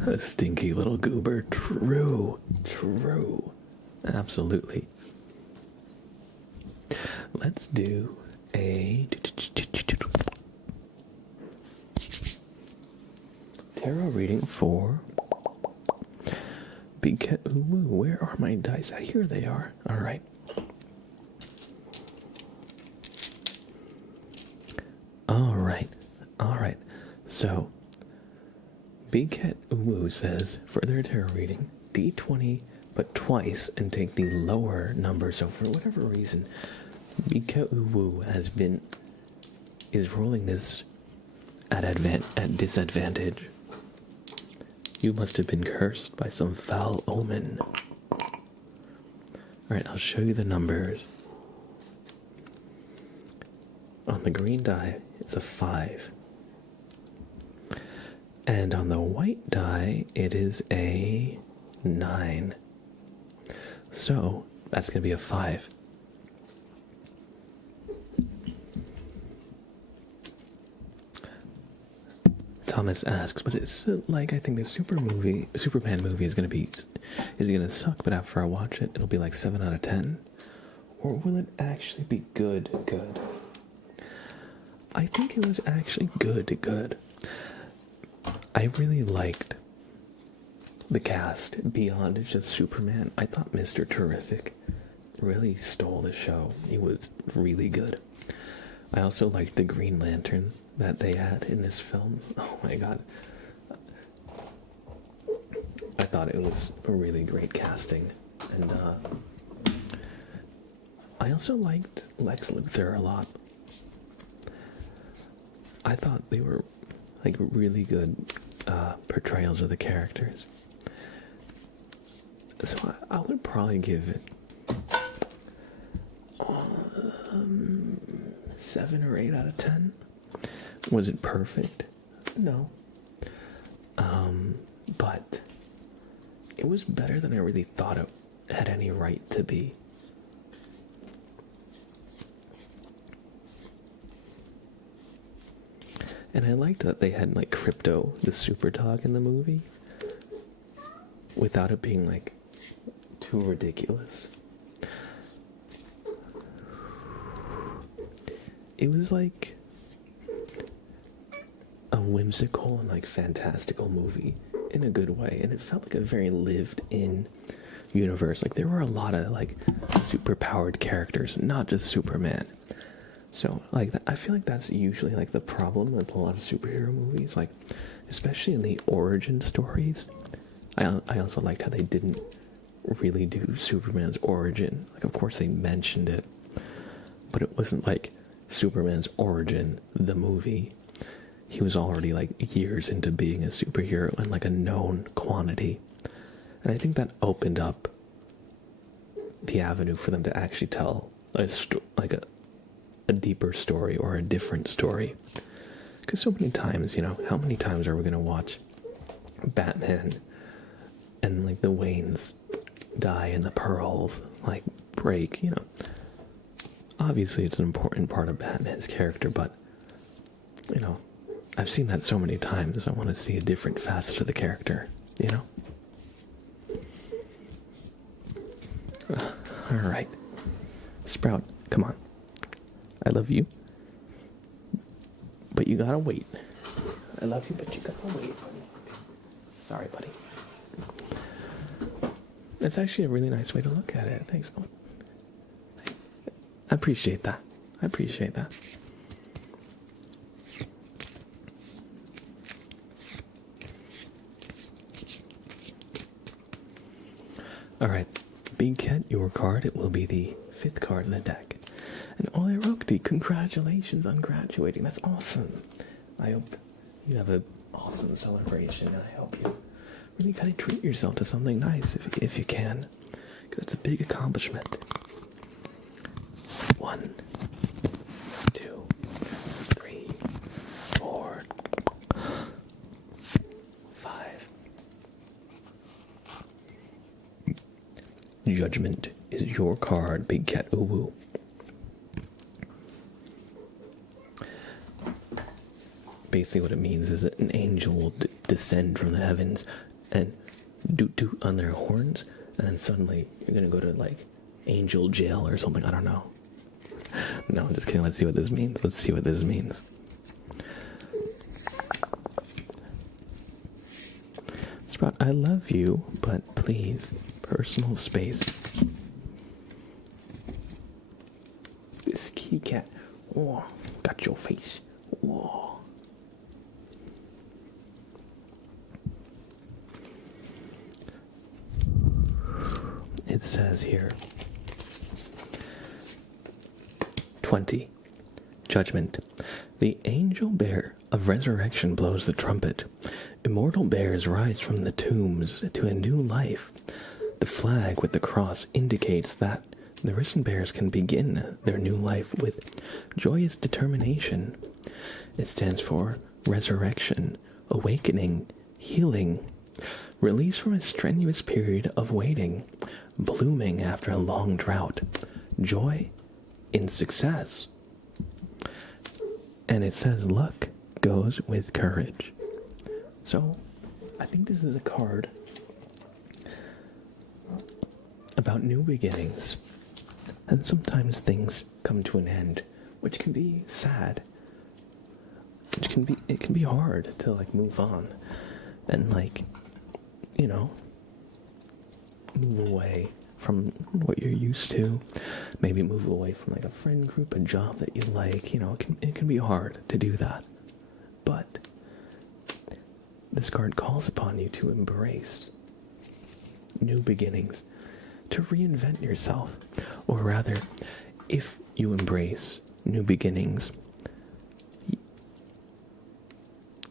A stinky little goober. True. Absolutely. Let's do a tarot reading for Big Cat. Ooh, where are my dice? Here they are. All right. All right. So, Big Cat Uwu says, for their tarot reading, D20 but twice and take the lower number. So for whatever reason, Big Cat Uwu is rolling this at disadvantage. You must have been cursed by some foul omen. Alright, I'll show you the numbers. On the green die, it's a 5. And on the white die, it is a 9. So, that's going to be a 5. Thomas asks, but it's like, I think the Superman movie is going to suck, but after I watch it, it'll be like 7 out of 10? Or will it actually be good? I think it was actually good. I really liked the cast beyond just Superman. I thought Mr. Terrific really stole the show. He was really good. I also liked the Green Lantern that they had in this film. Oh my god. I thought it was a really great casting. And I also liked Lex Luthor a lot. I thought they were like really good portrayals of the characters. So I would probably give it 7 or 8 out of 10. Was it perfect? No. But it was better than I really thought it had any right to be. And I liked that they had like Crypto, the super dog in the movie, without it being like too ridiculous. It was like a whimsical and like fantastical movie in a good way, and it felt like a very lived-in universe. Like there were a lot of like super-powered characters, not just Superman. So like I feel like that's usually like the problem with a lot of superhero movies, like especially in the origin stories. I also liked how they didn't really do Superman's origin. Like of course they mentioned it, but it wasn't like Superman's origin, the movie. He was already like years into being a superhero and like a known quantity. And I think that opened up the avenue for them to actually tell a deeper story or a different story. Because so many times, how many times are we going to watch Batman and like the Waynes die and the pearls like break, Obviously it's an important part of Batman's character, but I've seen that so many times. I want to see a different facet of the character, Alright. Sprout, come on. I love you, but you gotta wait. I love you, but you gotta wait. Sorry, buddy. That's actually a really nice way to look at it. Thanks. I appreciate that. Alright, Big Cat, your card, it will be the 5th card in the deck. And Olerokti, congratulations on graduating. That's awesome. I hope you have an awesome celebration, and I hope you really kind of treat yourself to something nice if you can. Because it's a big accomplishment. 1, 2, 3, 4, 5. Judgment is your card, Big Cat Uwu. basically what it means is that an angel will descend from the heavens and doot on their horns, and then suddenly you're gonna go to like angel jail or something. I don't know. No, I'm just kidding. Let's see what this means. Let's see what this means. Sprout, I love you, but please, personal space. This kitty cat. Oh, got your face. Whoa. It says here 20. Judgment. The angel bear of resurrection blows the trumpet. Immortal bears rise from the tombs to a new life. The flag with the cross indicates that the risen bears can begin their new life with joyous determination. It stands for resurrection, awakening, healing, release from a strenuous period of waiting, blooming after a long drought, joy in success. And it says luck goes with courage. So, I think this is a card about new beginnings. And sometimes things come to an end, which can be sad. It can be hard to like move on and like, you know, move away from what you're used to. Maybe move away from like a friend group, a job that you like, you know, it can be hard to do that. But this card calls upon you to embrace new beginnings, to reinvent yourself. Or rather, if you embrace new beginnings,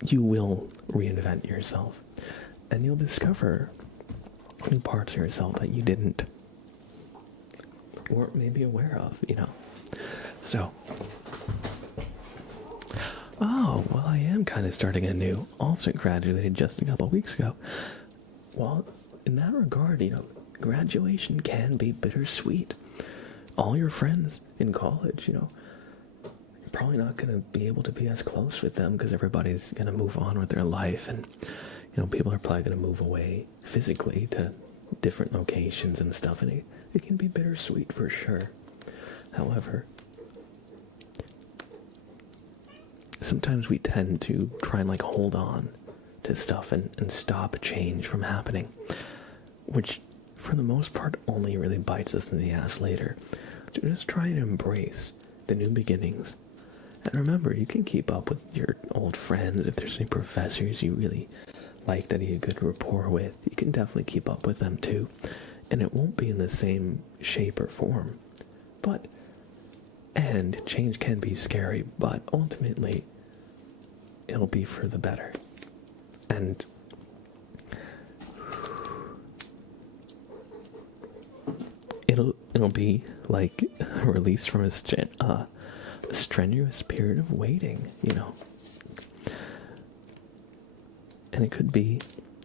you will reinvent yourself. And you'll discover new parts of yourself that you didn't, or maybe aware of, you know. So, oh, well, I am kind of starting anew. Also graduated just a couple of weeks ago. Well, in that regard, you know, graduation can be bittersweet. All your friends in college, you know, you're probably not going to be able to be as close with them because everybody's going to move on with their life. And, you know, people are probably going to move away physically to different locations and stuff. And it can be bittersweet for sure. However, sometimes we tend to try and like hold on to stuff and stop change from happening, which for the most part only really bites us in the ass later. So just try and embrace the new beginnings. And remember, you can keep up with your old friends. If there's any professors you really like that you have good rapport with, you can definitely keep up with them too. And it won't be in the same shape or form. And change can be scary, but ultimately it'll be for the better. And it'll be like a release from a strenuous period of waiting, you know. And it could be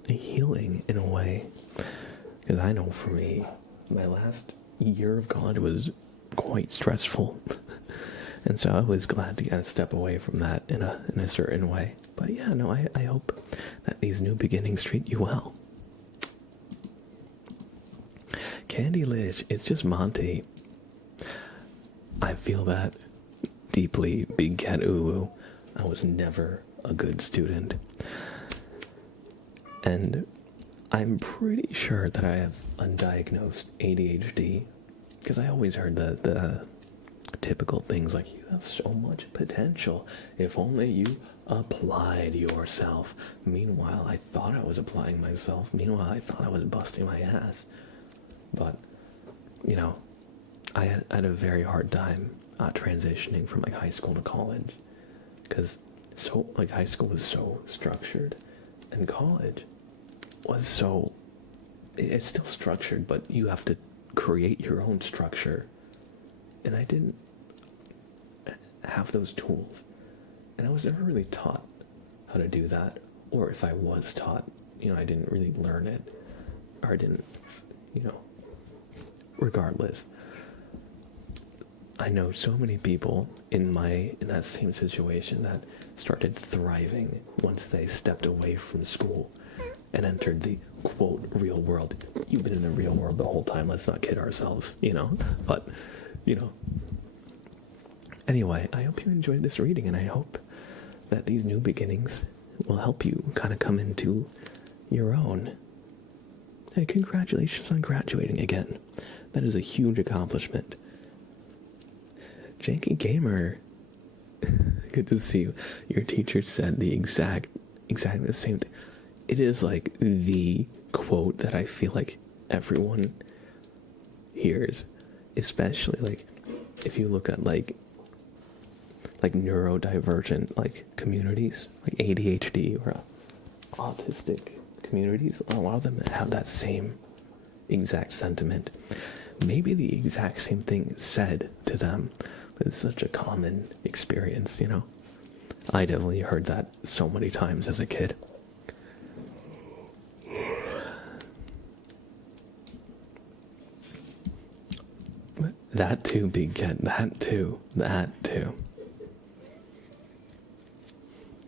a healing in a way. Because I know for me, my last year of college was quite stressful. And so I was glad to kind of step away from that in a certain way. But yeah, no, I hope that these new beginnings treat you well. Candy Lish, it's just Monty. I feel that deeply, Big Cat Ulu. I was never a good student. And I'm pretty sure that I have undiagnosed ADHD, because I always heard the typical things like, you have so much potential, if only you applied yourself. Meanwhile, I thought I was applying myself. Meanwhile, I thought I was busting my ass. But, you know, I had a very hard time transitioning from like high school to college, because high school was so structured, and college was so, it's still structured, but you have to create your own structure. And I didn't have those tools. And I was never really taught how to do that. Or if I was taught, you know, I didn't really learn it. Or I didn't, you know, regardless. I know so many people in that same situation that started thriving once they stepped away from school and entered the quote real world. You've been in the real world the whole time. Let's not kid ourselves, But, Anyway, I hope you enjoyed this reading, and I hope that these new beginnings will help you kind of come into your own. And congratulations on graduating again. That is a huge accomplishment. Janky Gamer, good to see you. Your teacher said exactly the same thing. It is like the quote that I feel like everyone hears, especially like if you look at like neurodivergent like communities, like ADHD or autistic communities. A lot of them have that same exact sentiment. Maybe the exact same thing is said to them, but it's such a common experience, I definitely heard that so many times as a kid. That too, Big Cat, that too.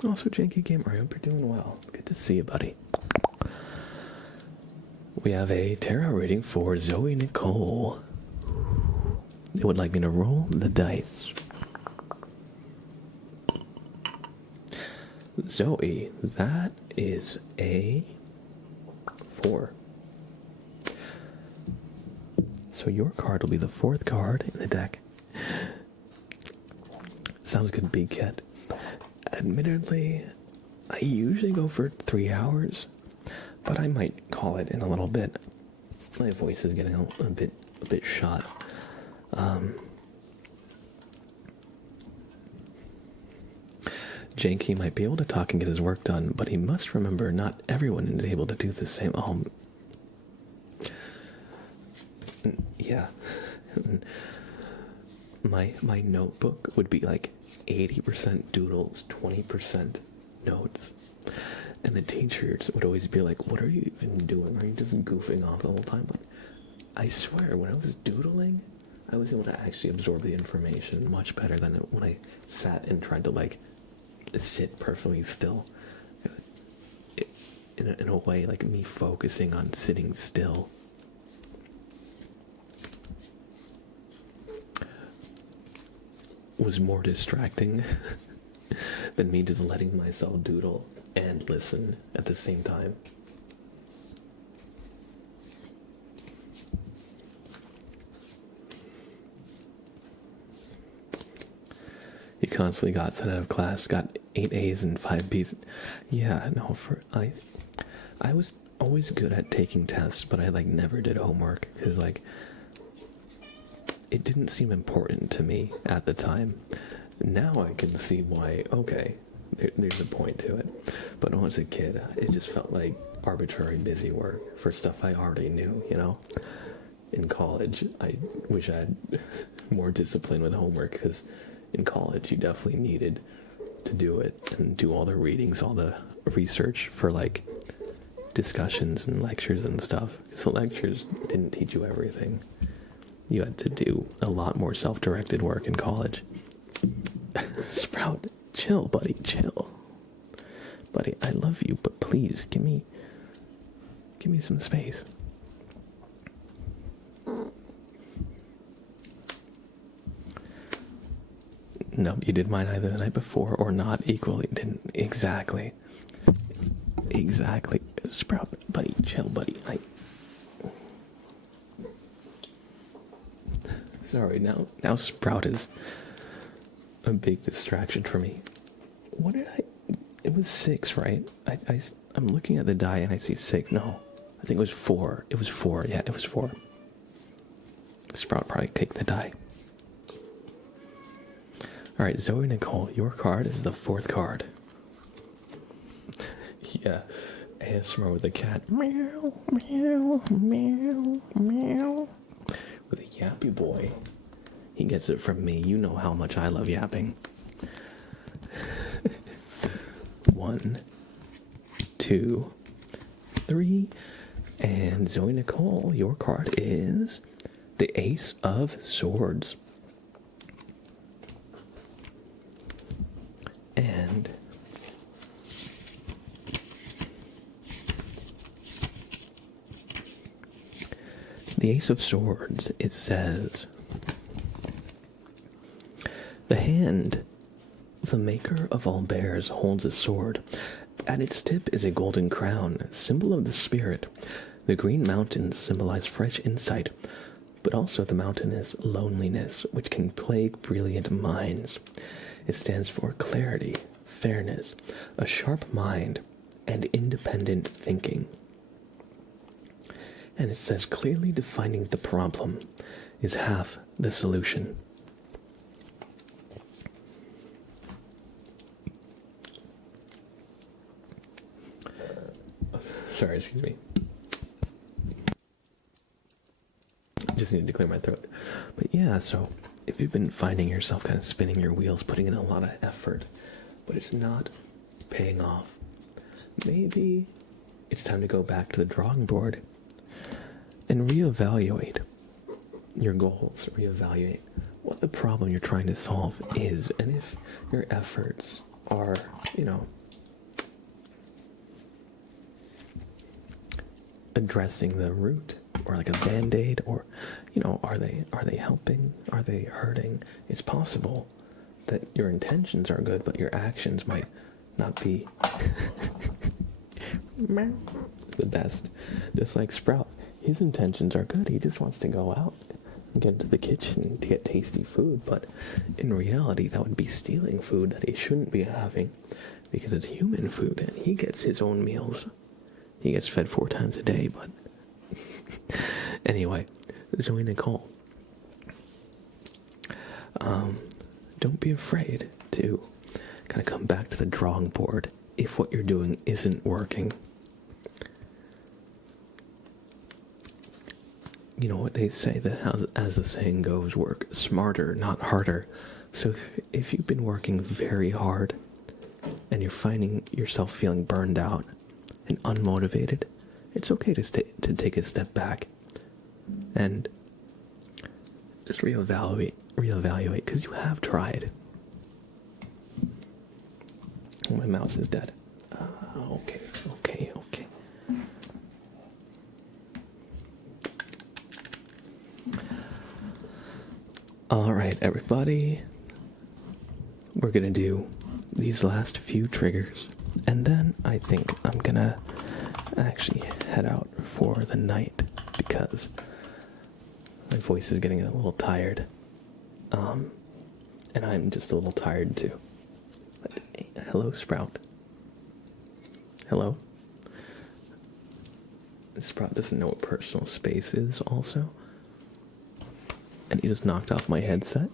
Also, Janky Gamer, I hope you're doing well. Good to see you, buddy. We have a tarot reading for Zoe Nicole. They would like me to roll the dice. Zoe, that is a 4. So your card will be the 4th card in the deck. Sounds good, Big Cat. Admittedly, I usually go for 3 hours, but I might call it in a little bit. My voice is getting a bit shot. Janky might be able to talk and get his work done, but he must remember not everyone is able to do the same. Yeah. My notebook would be like 80% doodles, 20% notes. And the teachers would always be like, what are you even doing? Are you just goofing off the whole time? Like, I swear, when I was doodling, I was able to actually absorb the information much better than when I sat and tried to, like, sit perfectly still. In a way, like, me focusing on sitting still was more distracting than me just letting myself doodle and listen at the same time. You constantly got sent out of class, got 8 A's and 5 B's. Yeah, no, I was always good at taking tests, but I never did homework because it didn't seem important to me at the time. Now I can see why, okay, there's a point to it. But when I was a kid, it just felt like arbitrary busy work for stuff I already knew, In college, I wish I had more discipline with homework, because in college you definitely needed to do it and do all the readings, all the research for discussions and lectures and stuff. Because the lectures didn't teach you everything. You had to do a lot more self-directed work in college. Sprout, chill, buddy, chill. Buddy, I love you, but please, give me some space. No, you did mine either the night before or not equally. Didn't exactly. Sprout, buddy, chill, buddy. Sorry, now Sprout is a big distraction for me. What did it was 6, right? I'm looking at the die and I see 6. No, I think it was 4. It was 4, yeah, it was 4. Sprout probably kicked the die. Alright, Zoe Nicole, your card is the 4th card. Yeah, ASMR with a cat. Meow, meow, meow, meow. With a yappy boy. He gets it from me. You know how much I love yapping. 1, 2, 3. And Zoe Nicole, your card is the Ace of Swords. the Ace of Swords, it says, the hand of the maker of all bears holds a sword. At its tip is a golden crown, symbol of the spirit. The green mountains symbolize fresh insight, but also the mountain is loneliness, which can plague brilliant minds. It stands for clarity, fairness, a sharp mind, and independent thinking. And it says clearly defining the problem is half the solution. Sorry, excuse me. Just needed to clear my throat. But yeah, so if you've been finding yourself kind of spinning your wheels, putting in a lot of effort, but it's not paying off, maybe it's time to go back to the drawing board and reevaluate your goals, reevaluate what the problem you're trying to solve is, and if your efforts are, addressing the root, or like a band-aid, or are they helping, are they hurting? It's possible that your intentions are good, but your actions might not be the best. Just like Sprout, his intentions are good. He just wants to go out and get into the kitchen to get tasty food, but in reality that would be stealing food that he shouldn't be having, because it's human food and he gets his own meals. He gets fed 4 times a day, but anyway, Zoe Nicole, don't be afraid to kind of come back to the drawing board if what you're doing isn't working. You know what they say, that as the saying goes, work smarter, not harder. So if you've been working very hard and you're finding yourself feeling burned out and unmotivated, it's okay to take a step back and just reevaluate, because you have tried. Oh, my mouse is dead. Okay. Alright, everybody. We're gonna do these last few triggers, and then I think I'm gonna actually head out for the night, because my voice is getting a little tired. And I'm just a little tired too. But, hey, hello, Sprout. Hello? Sprout doesn't know what personal space is also. And he just knocked off my headset.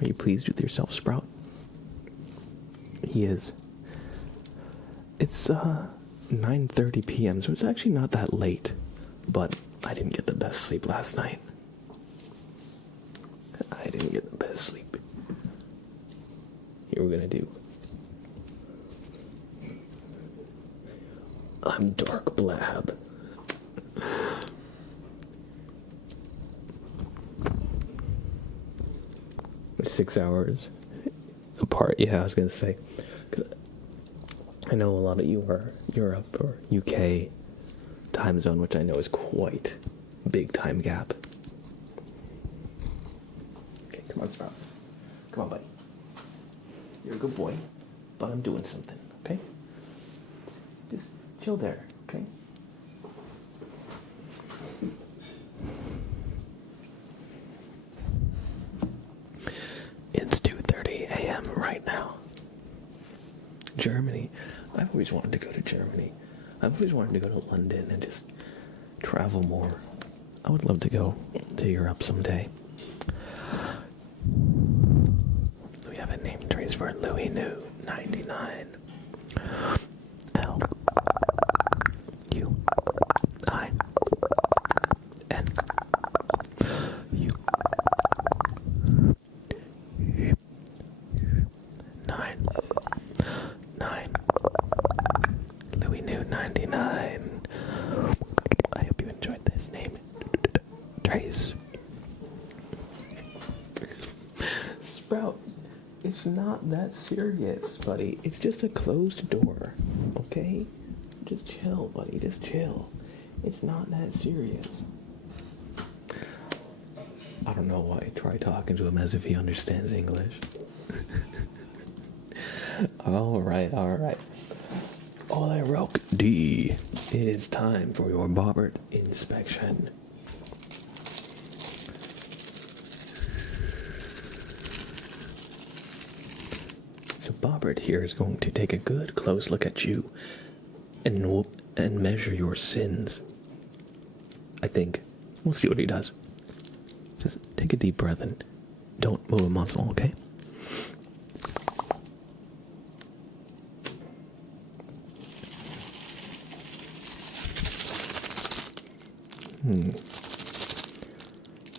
Are you pleased with yourself, Sprout? He is. It's 9:30 p.m., so it's actually not that late, but I didn't get the best sleep last night. Here we're gonna do. I'm Dark Blab. We're 6 hours apart. Yeah, I was gonna say. I know a lot of you are Europe or UK time zone, which I know is quite a big time gap. Okay, come on, Sprout. Come on, buddy. You're a good boy, but I'm doing something, okay? Just chill there, okay? It's 2:30 a.m. right now. Germany. I've always wanted to go to Germany. I've always wanted to go to London and just travel more. I would love to go to Europe someday. We have a name trace for Louis New 99. It's not that serious, buddy. It's just a closed door, okay? Just chill, buddy. Just chill. It's not that serious. I don't know why I try talking to him as if he understands English. Alright. Alright, D. It is time for your bobbert inspection. So Bobbert here is going to take a good close look at you and measure your sins. I think. We'll see what he does. Just take a deep breath and don't move a muscle, okay?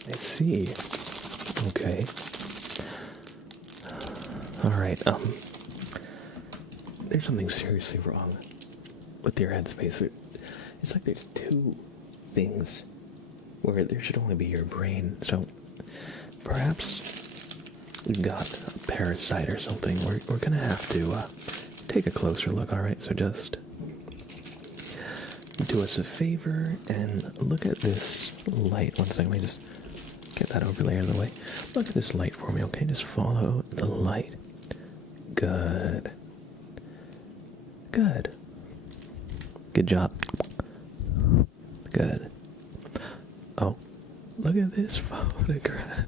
I see. Okay. Alright, there's something seriously wrong with your headspace. It's like there's two things where there should only be your brain, so perhaps you've got a parasite or something. We're gonna have to take a closer look, alright? So just do us a favor and look at this light. One second, let me just get that overlay out of the way. Look at this light for me, okay? Just follow the light. Good. Good. Good job. Good. Oh, look at this photograph.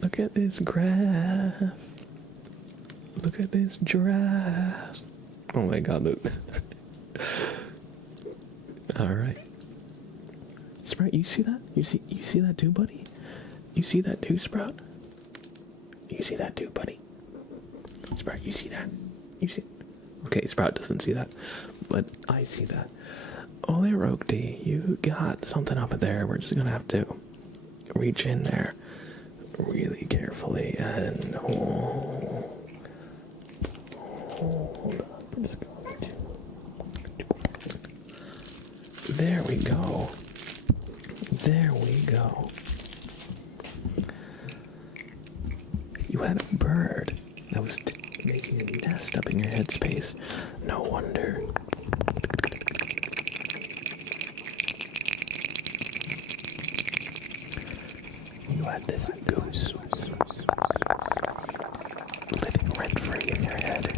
Look at this graph. Look at this giraffe. Oh my god. Alright. Sprout, you see that? You see that too, buddy? You see that too, Sprout? You see that too, buddy? Sprout, you see that? You see? Okay, Sprout doesn't see that, but I see that. Olirokti, you got something up there. We're just gonna have to reach in there really carefully and hold up. We're just going to. There we go. There we go. You had a bird that was making a nest up in your headspace. No wonder. You had this goose living rent-free in your head.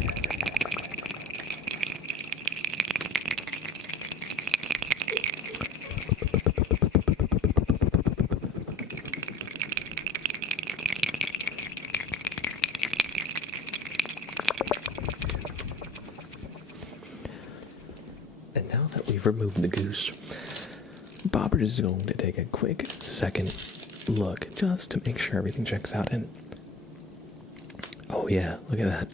And now that we've removed the goose, Bobbert is going to take a quick second look just to make sure everything checks out. And oh yeah, look at that.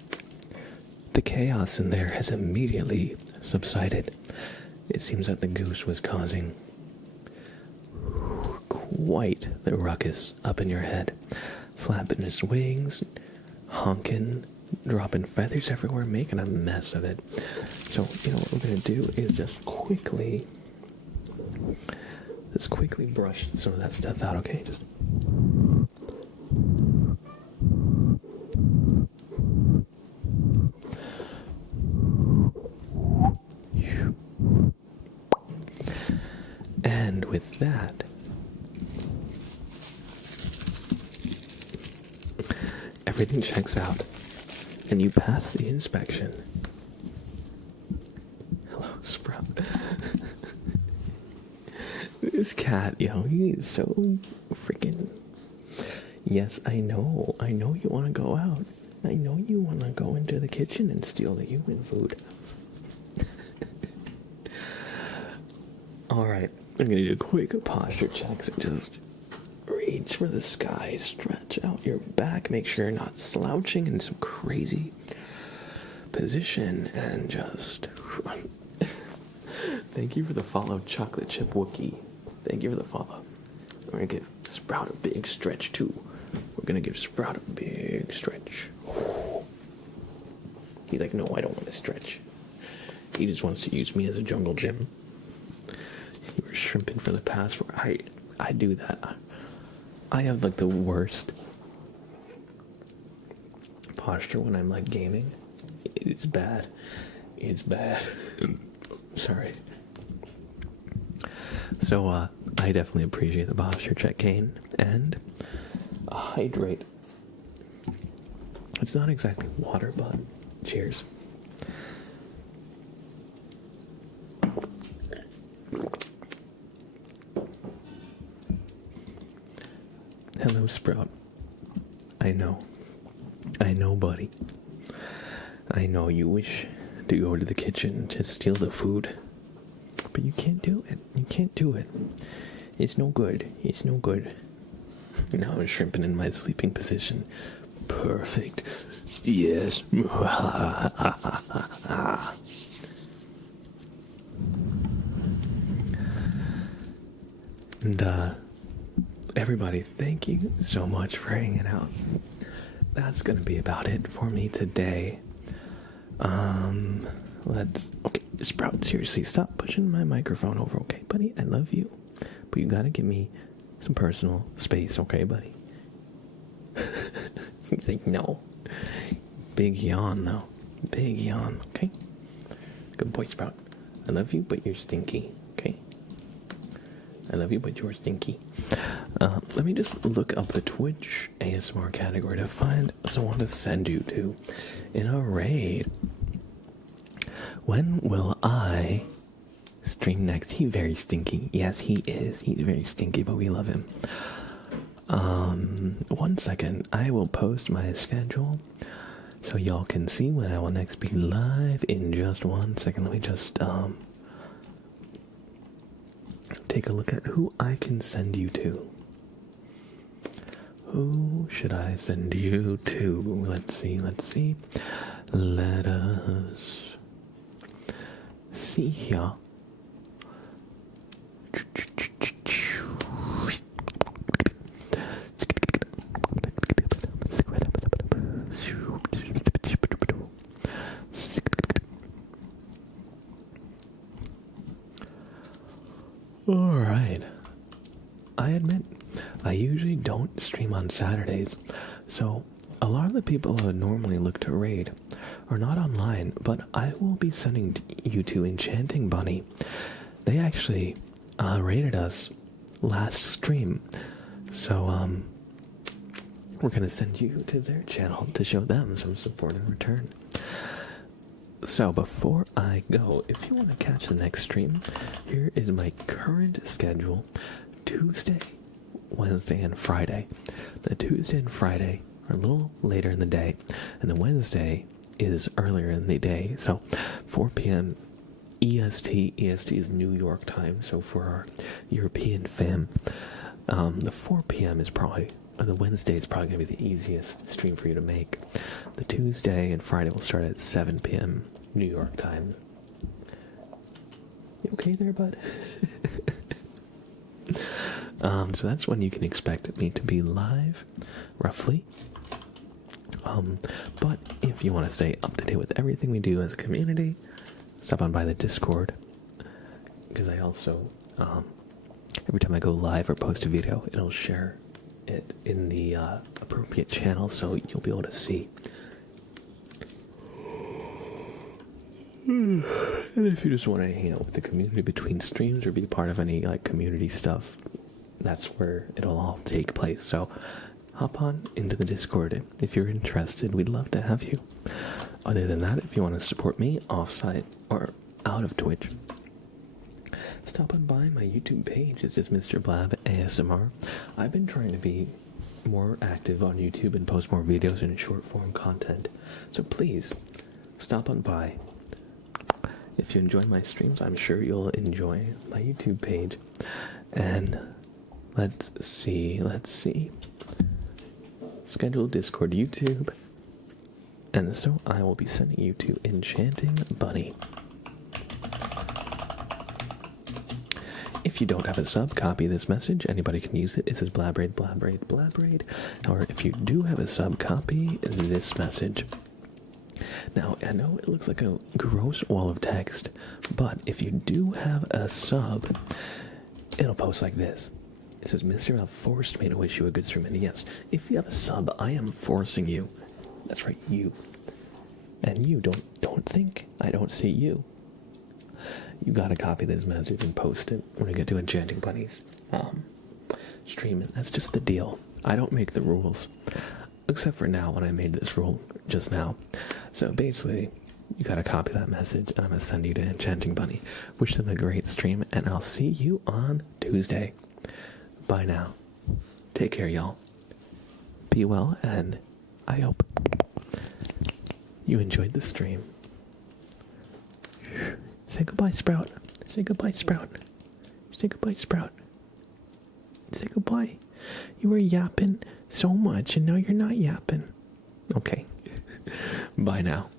The chaos in there has immediately subsided. It seems that the goose was causing quite the ruckus up in your head, flapping his wings, honking, dropping feathers everywhere, making a mess of it. So, what we're gonna do is just quickly brush some of that stuff out, okay? Just and with that, everything checks out and you pass the inspection. Hello, Sprout. This cat, he's so freaking... Yes, I know you want to go out. I know you want to go into the kitchen and steal the human food. Alright, I'm going to do a quick posture check, so just reach for the sky, stretch out your back, make sure you're not slouching in some crazy position, and just... Thank you for the follow, Chocolate Chip Wookie. Thank you for the follow. We're going to give Sprout a big stretch, too. We're going to give Sprout a big stretch. He's like, no, I don't want to stretch. He just wants to use me as a jungle gym. You were shrimping for the past... I do that. I have, the worst posture when I'm, gaming. It's bad. It's bad. Sorry. So, I definitely appreciate the posture check, Kane. And hydrate. It's not exactly water, but cheers. Hello, Sprout. I know, buddy. I know you wish to go to the kitchen to steal the food, but you can't do it. You can't do it. It's no good. It's no good. Now I'm shrimping in my sleeping position. Perfect. Yes. And, everybody, thank you so much for hanging out. That's gonna be about it for me today. Okay, Sprout, seriously, stop pushing my microphone over, okay, buddy? I love you, but you gotta give me some personal space, okay, buddy? He's like, no. Big yawn, though. Big yawn, okay? Good boy, Sprout. I love you, but you're stinky, okay? I love you, but you're stinky. Let me just look up the Twitch ASMR category to find someone to send you to in a raid. When will I stream next? He's very stinky. Yes, he is. He's very stinky, but we love him. 1 second. I will post my schedule so y'all can see when I will next be live in just 1 second. Let me just, take a look at who I can send you to. Who should I send you to? Let's see. Let us see here. Alright. I admit, I usually don't stream on Saturdays, so a lot of the people I would normally look to raid are not online, but I will be sending you to Enchanting Bunny. They actually raided us last stream, so we're gonna send you to their channel to show them some support in return. So before I go, if you want to catch the next stream, here is my current schedule. Tuesday, Wednesday, and Friday. The Tuesday and Friday are a little later in the day, and the Wednesday is earlier in the day. So 4 p.m. EST. EST is New York time, so for our European fam, the 4 p.m. is probably, or the Wednesday is probably going to be the easiest stream for you to make. The Tuesday and Friday will start at 7 p.m. New York time. You okay there, bud? So that's when you can expect me to be live, roughly. But if you want to stay up to date with everything we do as a community, stop on by the Discord. Because I also, every time I go live or post a video, it'll share it in the appropriate channel, so you'll be able to see. And if you just want to hang out with the community between streams or be part of any like community stuff, that's where it'll all take place. So hop on into the Discord if you're interested. We'd love to have you. Other than that, if you want to support me offsite or out of Twitch, stop on by my YouTube page. It's just Mr. Blab ASMR. I've been trying to be more active on YouTube and post more videos and short form content. So please stop on by. If you enjoy my streams, I'm sure you'll enjoy my YouTube page. And let's see. Schedule Discord, YouTube. And so I will be sending you to Enchanting Bunny. If you don't have a sub, copy this message. Anybody can use it. It says Blabraid, Blabraid, Blabraid. Or if you do have a sub, copy this message. Now, I know it looks like a gross wall of text, but if you do have a sub, it'll post like this. It says, Mr. Mal forced me to wish you a good stream. And yes, if you have a sub, I am forcing you. That's right, you. And you, don't think I don't see you. you gotta copy this message and post it when we get to Enchanting Bunnies. Streaming. That's just the deal. I don't make the rules. Except for now when I made this rule just now. So basically, you gotta copy that message and I'm gonna send you to Enchanting Bunny. Wish them a great stream and I'll see you on Tuesday. Bye now. Take care, y'all. Be well and I hope you enjoyed the stream. Say goodbye, Sprout. Say goodbye, Sprout. Say goodbye, Sprout. Say goodbye. You were yapping so much and now you're not yapping. Okay. Bye now.